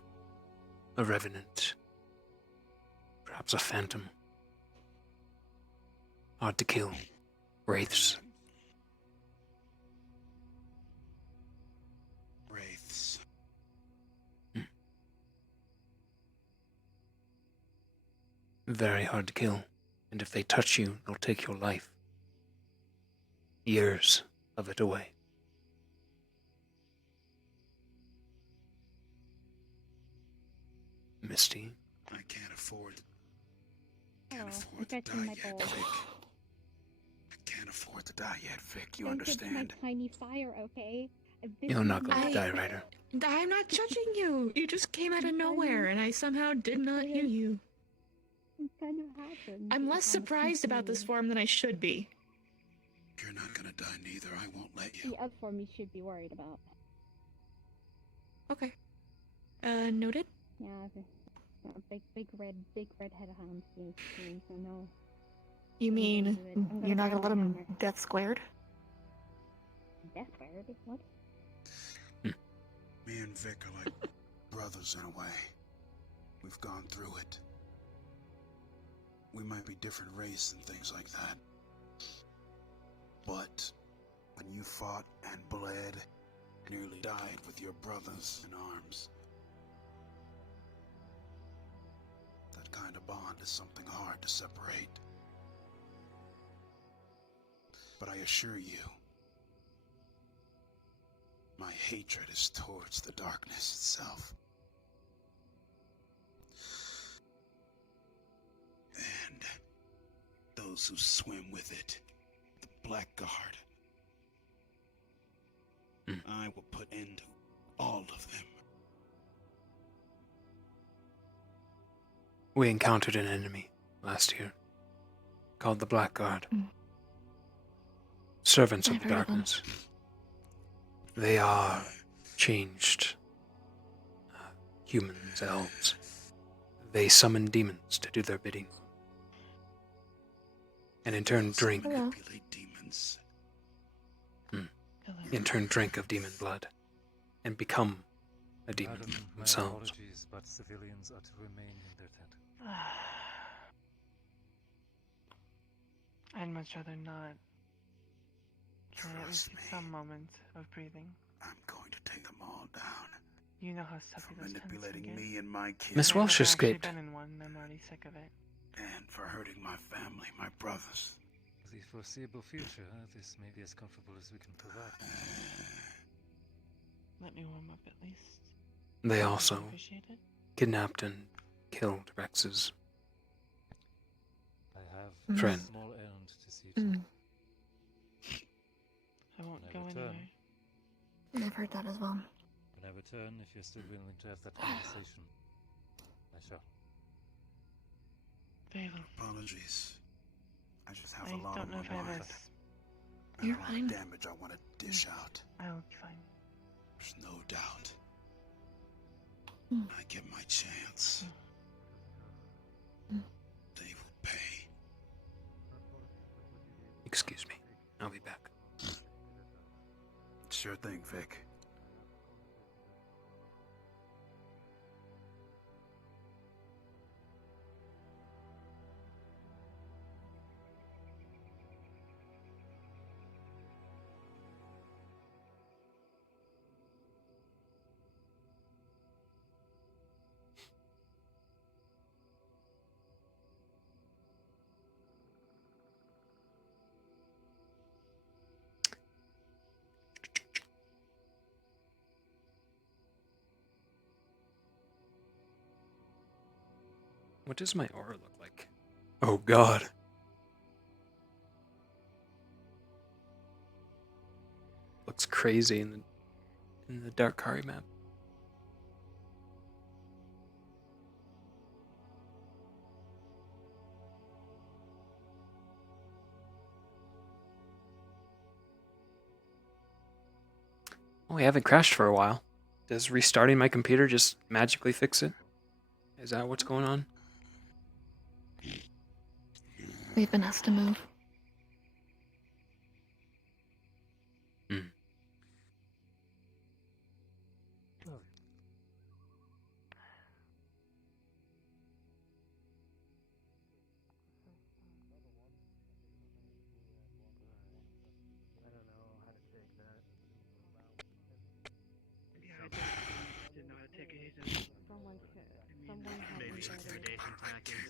a revenant, perhaps a phantom. Hard to kill. Wraiths. Wraiths. Very hard to kill. And if they touch you, they'll take your life. Years of it away. Misty. I can't afford Oh, to I'm die catching my yet, balls. Vic. I can't afford to die yet, Vic. You Don't touch understand? my tiny fire, okay? This You're is not going to die, Ryder. I'm not judging you. You just came out of nowhere, and I somehow did not hear you. It kind of happened. I'm less surprised about this form than I should be. You're not gonna die neither. I won't let you. The other form you should be worried about. Okay. Noted. Yeah, big red head of hound scene, so no. You mean you're not gonna let him death squared? Death squared? What? Me and Vic are like brothers in a way. We've gone through it. We might be different race and things like that. But when you fought and bled, nearly died with your brothers in arms, that kind of bond is something hard to separate. But I assure you, my hatred is towards the darkness itself. And those who swim with it, the Blackguard. I will put end to all of them. We encountered an enemy last year called the Blackguard. Servants of the darkness. They are changed humans, elves. They summon demons to do their bidding. And in turn drink. Manipulate demons. In turn drink of demon blood. And become a demon Madam, my themselves. apologies, but civilians are to remain in their tent. I'd much rather not. Can I at least get some moment of breathing? I'm going to take them all down. You know how sucky those tents can Manipulating get. me and my kids. Miss Welsh I've actually escaped. been in one, and I'm already sick of it. And for hurting my family, my brothers. For the foreseeable future, this may be as comfortable as we can provide. Let me warm up at least. They I also appreciate it. kidnapped and killed Rex's I have friend. a small errand to see to. I won't When go I return, anywhere. I've heard that as well. when I return, if you're still willing to have that conversation, I shall. Very well. Apologies. I just have I a lot don't on know my if I have mind. a... And a lot of damage I want to dish out. I'll be fine. There's no doubt. I get my chance. They will pay. Excuse me. I'll be back. Sure thing, Vic. What does my aura look like? Oh god. Looks crazy in the Darkari map. Oh, I haven't crashed for a while. Does restarting my computer just magically fix it? Is that what's going on? We've been asked to move.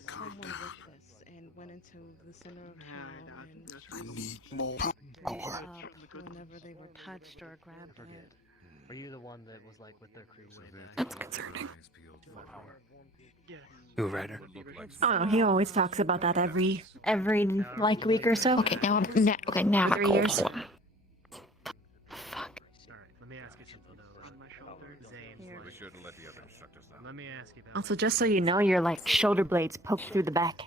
Someone with this and went into the center of town and I need more power. whenever they were touched or grabbed it. Were you the one that was like with their crew way back? That's concerning. Ooh, Ryder. Oh, he always talks about that every like week or so. Okay, now now 3 years. Alright, let me ask you something though. Zane, We shouldn't let the others shut us down. let me ask you about Also, just so you know, your like shoulder blades poke through the back.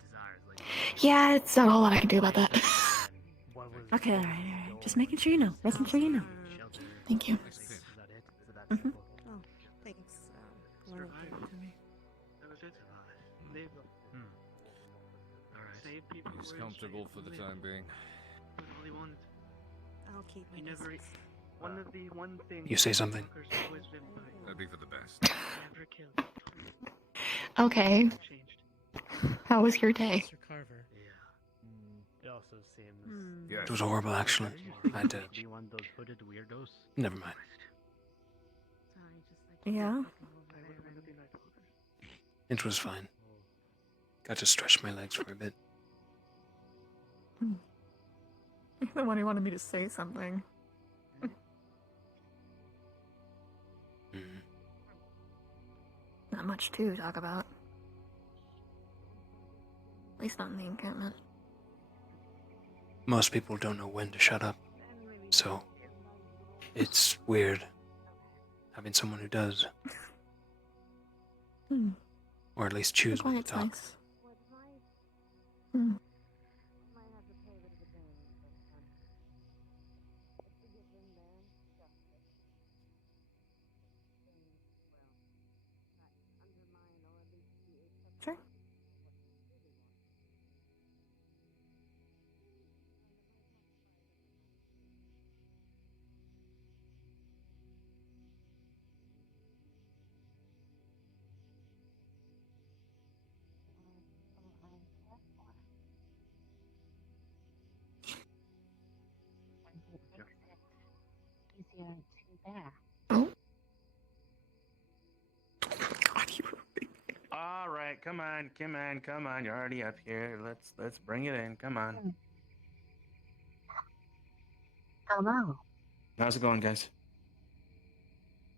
Yeah, it's not a whole lot I can do about that. Okay, all right. Just making sure you know. Making sure you know. Thank you. Mhm. Oh, thanks. Leonard gave it to me. He's comfortable for the time being. I'll keep my never. distance. One thing. You say something. That'd be for the best. Okay. How was your day? Mr. Carver. It also seems. It was horrible, actually. I had to. Be one of those hooded weirdos. Never mind. Yeah. It was fine. Got to stretch my legs for a bit. You're the one who wanted me to say something. Not much to talk about. At least not in the encampment. Most people don't know when to shut up. So, it's weird having someone who does. Or at least choose when to Quiet's talk. nice. Hmm. Sure. Oh. All right, come on. You're already up here. Let's bring it in. Come on. Hello. How's it going, guys?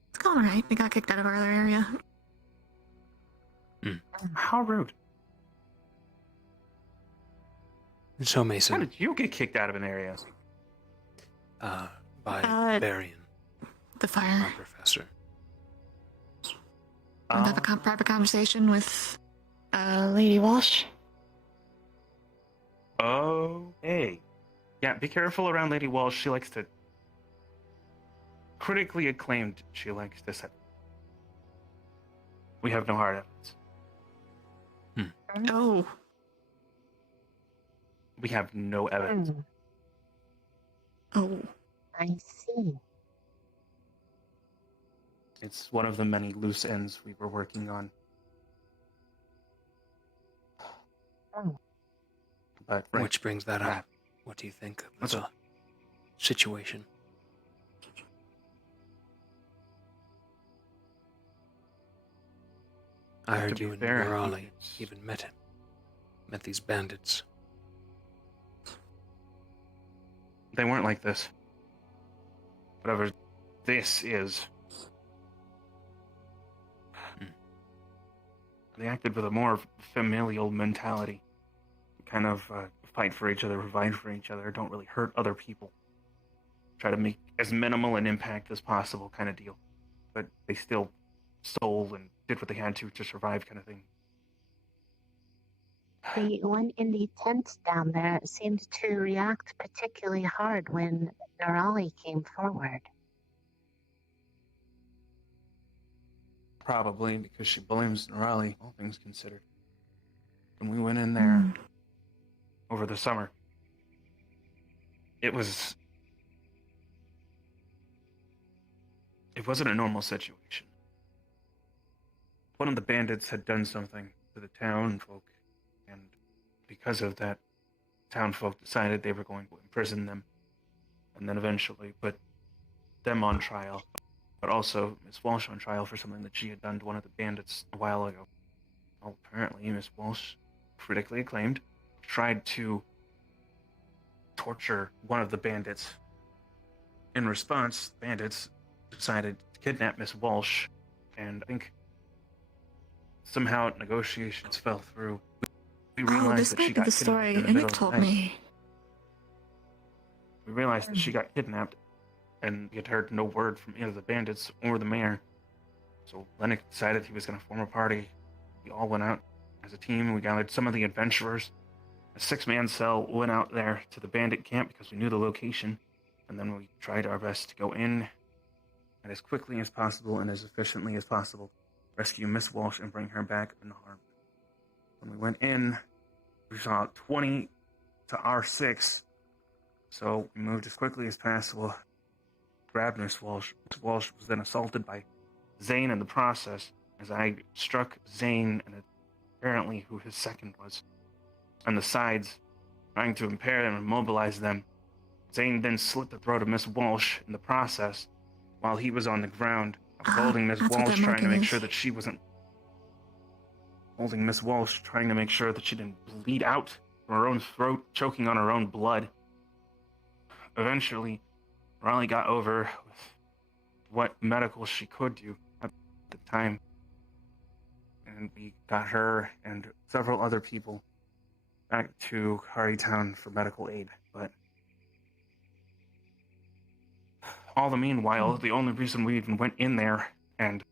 It's going alright. We got kicked out of our other area. How rude. So, Mason. How did you get kicked out of an area? By Varian, The fire. our professor. Want to have a private conversation with Lady Walsh? Oh, hey. Yeah, be careful around Lady Walsh. She likes to... Critically acclaimed, she likes to set... We have no hard evidence. Oh. We have no evidence. Oh. I see. It's one of the many loose ends we were working on. But Which brings that up. What do you think of the situation? I To heard be you and fair, Morali even met him. Met these bandits. They weren't like this. Whatever this is. They acted with a more familial mentality. Kind of fight for each other, provide for each other, don't really hurt other people. Try to make as minimal an impact as possible kind of deal. But they still stole and did what they had to survive kind of thing. The one in the tent down there seemed to react particularly hard when Nerali came forward. Probably because she blames Norali, all things considered. When we went in there over the summer, it wasn't a normal situation. One of the bandits had done something to the town folk, and because of that, town folk decided they were going to imprison them, and then eventually put them on trial, but also Miss Walsh on trial for something that she had done to one of the bandits a while ago. Well, apparently Miss Walsh, critically acclaimed, tried to torture one of the bandits. In response, bandits decided to kidnap Miss Walsh, and I think somehow negotiations fell through. We realized this that might she be got the kidnapped story in the Emmett middle of the told night. me. We realized that she got kidnapped, and we had heard no word from either the bandits or the mayor. So Lennox decided he was going to form a party. We all went out as a team. We gathered some of the adventurers. A 6-man cell went out there to the bandit camp because we knew the location, and then we tried our best to go in and as quickly as possible and as efficiently as possible rescue Miss Walsh and bring her back unharmed. When we went in, we saw 20 to R6, so we moved as quickly as possible, grabbed Miss Walsh. Miss Walsh was then assaulted by Zane in the process, as I struck Zane, and apparently who his second was, on the sides, trying to impair them and immobilize them. Zane then slit the throat of Miss Walsh in the process while he was on the ground. I was holding Miss that's what Walsh, that trying to marking make is. sure that she wasn't... Holding Miss Walsh, trying to make sure that she didn't bleed out from her own throat, choking on her own blood. Eventually, Raleigh got over with what medical she could do at the time. And we got her and several other people back to Harrytown for medical aid. But all the meanwhile, the only reason we even went in there and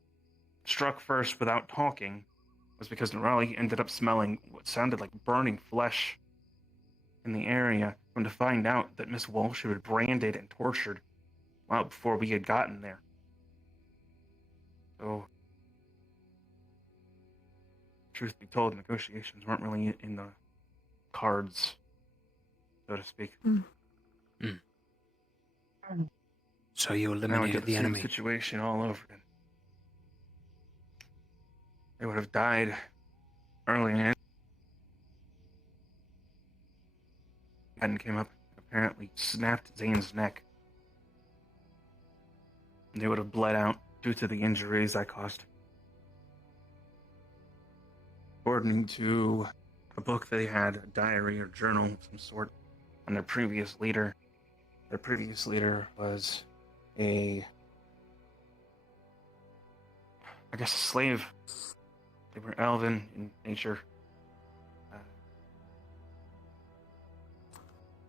struck first without talking was because Raleigh ended up smelling what sounded like burning flesh in the area, and to find out that Miss Walsh had been branded and tortured well before we had gotten there. So, truth be told, negotiations weren't really in the cards, so to speak. So you Now we eliminated get the same enemy. situation all over again. They would have died early in. And came up, apparently snapped Zane's neck. And they would have bled out due to the injuries I caused. According to a book they had, a diary or journal of some sort, on their previous leader. Their previous leader was a slave. They were elven in nature.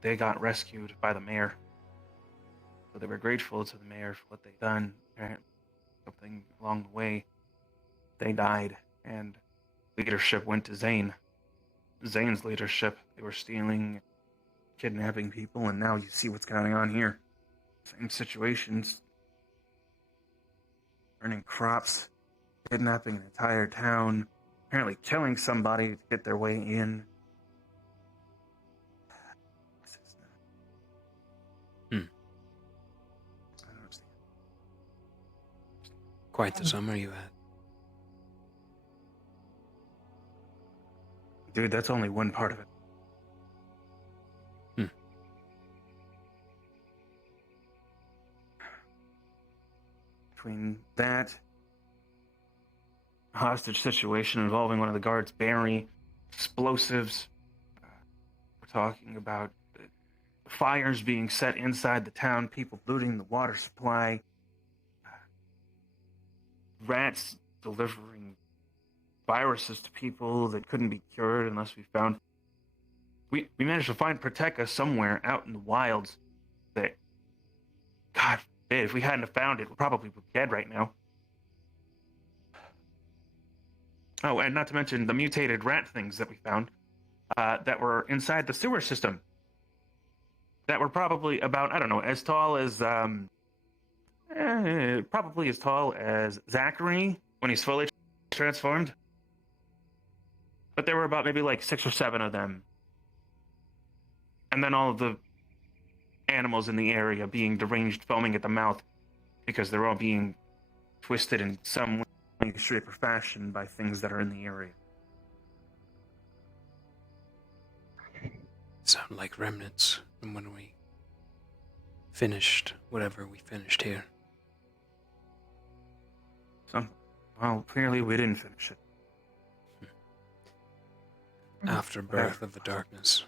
They got rescued by the mayor. So they were grateful to the mayor for what they'd done. Apparently, something along the way, they died, and leadership went to Zane. Zane's leadership, they were stealing, kidnapping people, and now you see what's going on here. Same situations. Burning crops, kidnapping an entire town, apparently killing somebody to get their way in. Quite the summer you had. Dude, that's only one part of it. Between that hostage situation involving one of the guards, Barry, explosives, we're talking about fires being set inside the town, people looting the water supply, rats delivering viruses to people that couldn't be cured unless we found... We managed to find Proteka somewhere out in the wilds that, God forbid, if we hadn't have found it, we probably would be dead right now. Oh, and not to mention the mutated rat things that we found that were inside the sewer system. That were probably about, I don't know, as tall as... probably as tall as Zachary, when he's fully transformed. But there were about maybe like 6 or 7 of them. And then all of the animals in the area being deranged, foaming at the mouth, because they're all being twisted in some way, shape, or fashion by things that are in the area. Sound like remnants from when we finished whatever we finished here. Well, clearly we didn't finish it. Afterbirth of the darkness.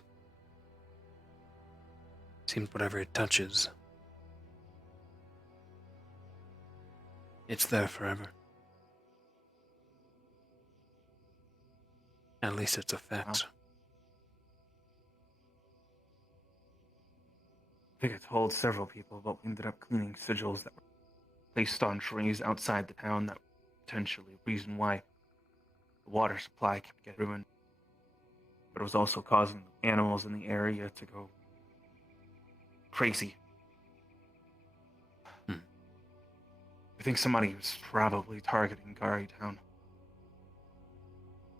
Seems whatever it touches, it's there forever. At least its effects. I think I told several people, but we ended up cleaning sigils that were placed on trees outside the town that were potentially a reason why the water supply kept getting ruined. But it was also causing the animals in the area to go crazy. I think somebody was probably targeting Gari Town.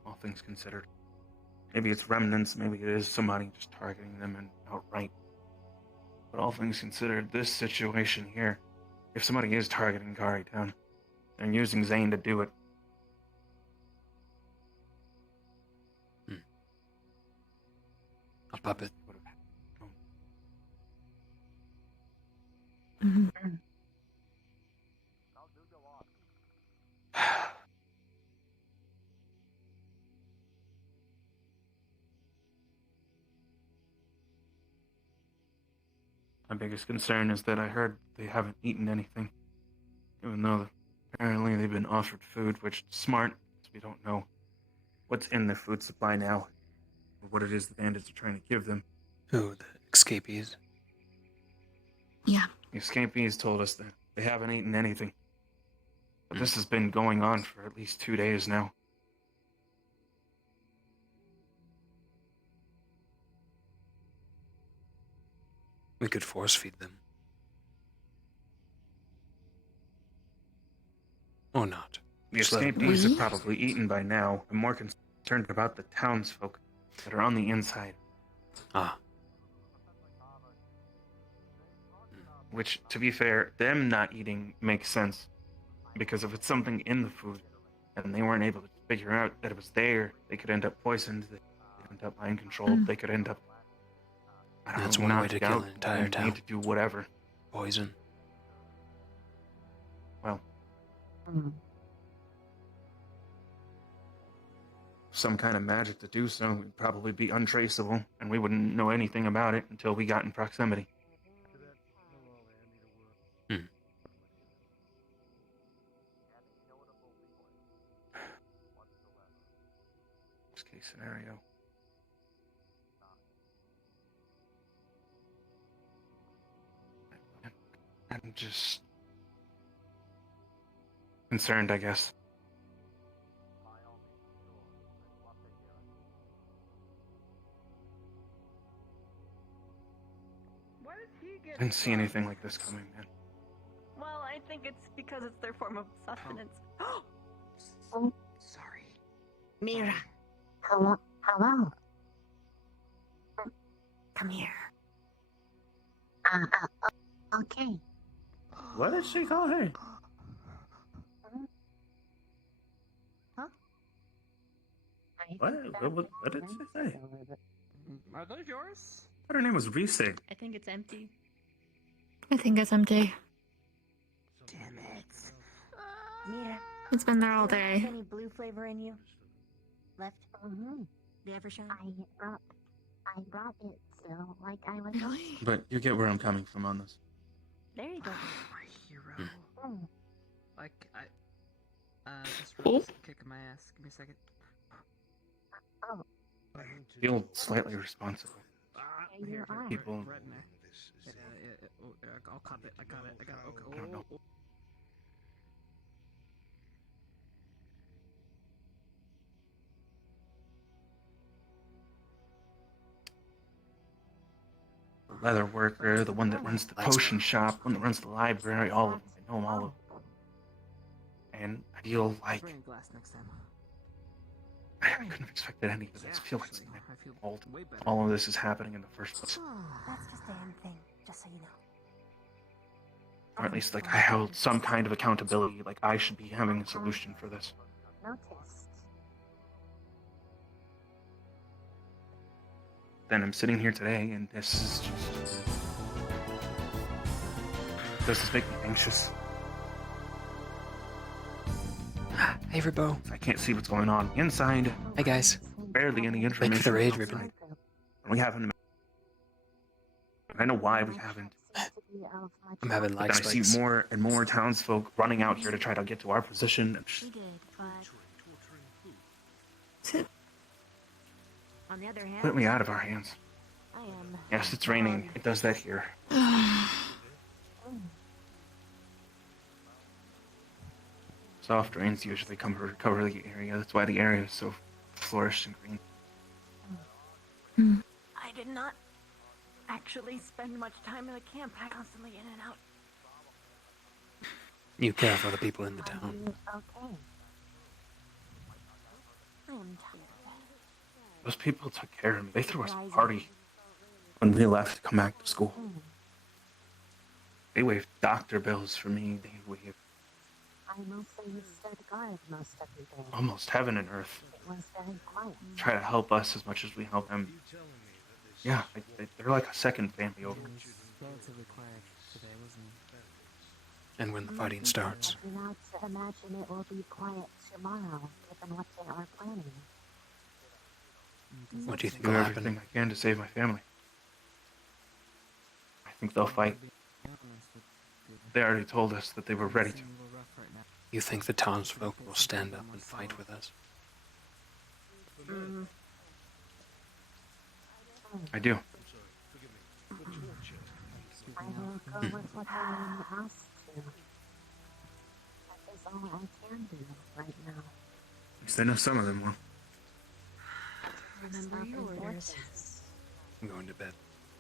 All things considered. Maybe it's remnants, maybe it is somebody just targeting them and outright. But all things considered, this situation here, if somebody is targeting Gari Town, they're using Zane to do it. A puppet. My biggest concern is that I heard they haven't eaten anything. Even though apparently they've been offered food, which is smart, because we don't know what's in the food supply now, or what it is the bandits are trying to give them. Who, the escapees? Yeah. The escapees told us that they haven't eaten anything. But this has been going on for at least 2 days now. We could force feed them. Or not. The Just let 'em escapees die. have probably eaten by now. I'm more concerned about the townsfolk that are on the inside. Which, to be fair, them not eating makes sense. Because if it's something in the food, and they weren't able to figure out that it was there, they could end up poisoned, they could end up mind controlled, they could end up... I don't That's know, one way knocked to kill out, an entire and town. need to do whatever. Poison. Well, some kind of magic to do so would probably be untraceable, and we wouldn't know anything about it until we got in proximity. Worst case scenario. I'm just concerned, I guess. I didn't see anything like this coming, man. Well, I think it's because it's their form of sustenance. Oh, Sorry. Mira. Hello. Hello. Come here. Okay. What did she call her? What did she say? Are those yours? I thought her name was Reese. I think it's empty. I think it's empty. Damn it. Mira. It's been there all do you day. have any blue flavor in you? Left? Mm-hmm. The Evershine? I brought it, so like I was. Really? But you get where I'm coming from on this. There you go. My hero. Mm. Like, this room's kicking my ass. Give me a second. Oh. I feel slightly responsible. You are. People. Right in there. I'll cop it. I got it. Okay. I don't know. The leather worker, the one that runs the potion shop, one that runs the library, all of them. I know them all of them. and I feel like Bring a glass next time. I couldn't have expected any of this. I feel like I feel way better. all of this is happening in the first place. That's just a damn thing, just so you know. Or at least, like, I held some kind of accountability. Like, I should be having a solution for this. Noticed. Then I'm sitting here today, and this is just... Does this make me anxious? Hey, Ribo. I can't see what's going on inside. Hey, guys. Barely any information. Thank you for the raid, outside. Ribbon. We haven't. I know why we haven't. I'm having But lag then I spikes. see more and more townsfolk running out here to try to get to our position. We did, but on the other hand, Put me out of our hands. I am. Yes, it's raining. It does that here. Soft rains usually cover the area. That's why the area is so flourished and green. I did not actually spend much time in the camp. I constantly in and out. You care for the people in the town. Okay. I am tired. Those people took care of me. They threw us a party when we left to come back to school. They waived doctor bills for me. They waived I mostly stood guard most of the day. almost heaven and earth. It was very quiet. Try to help us as much as we help them. Yeah, they're like a second family over. Relatively quiet today, wasn't it? And when the fighting starts. I do not imagine it will be quiet tomorrow, given what they are planning. What do you think Do will everything happen? I can to save my family. I think they'll fight. They already told us that they were ready to. You think the townsfolk will stand up and fight with us? I do. I will go with what I am asked to. That is all I can do right now. At least I know some of them will. Remember your orders. I'm going to bed.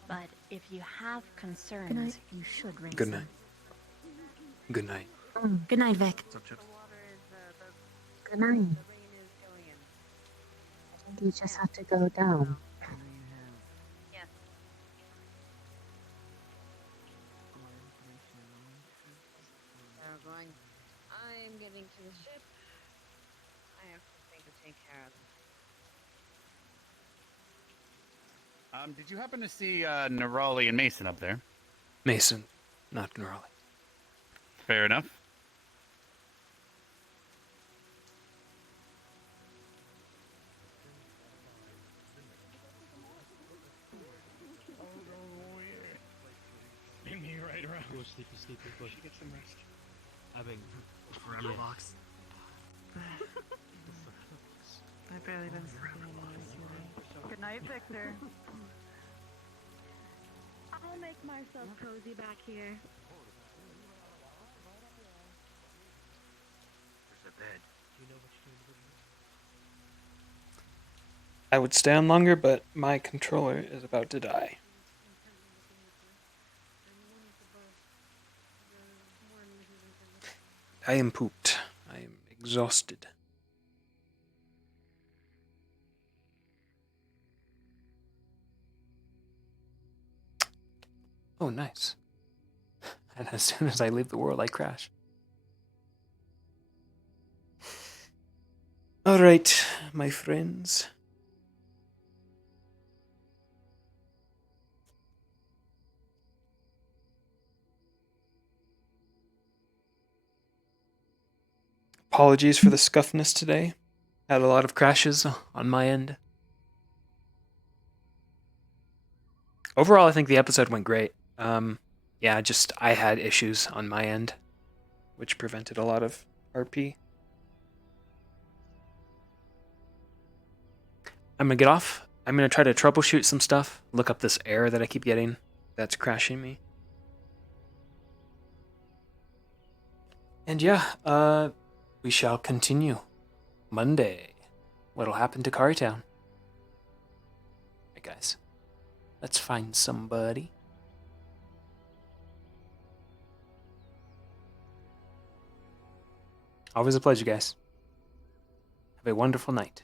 But if you have concerns, you should raise Good them. night. Good night. Good night, Vic. Good night. I think you just have to go down. Yes. They're going. I'm getting to the ship. I have something to take care of. Did you happen to see Nerali and Mason up there? Mason, not Gnarly. Fair enough. Bring me right around. Go sleepy, sleepy. Go. Get some rest. Having forever box. I've barely been sleeping anyway. Good night, Victor. I'll make myself cozy back here. There's a bed. I would stay on longer, but my controller is about to die. I am pooped. I am exhausted. Oh, nice. And as soon as I leave the world, I crash. Alright, my friends. Apologies for the scuffness today. Had a lot of crashes on my end. Overall, I think the episode went great. Yeah, just I had issues on my end, which prevented a lot of RP. I'm gonna get off. I'm gonna try to troubleshoot some stuff. Look up this error that I keep getting that's crashing me. And yeah, we shall continue Monday. What'll happen to Carytown? Alright, guys. Let's find somebody. Always a pleasure, guys. Have a wonderful night.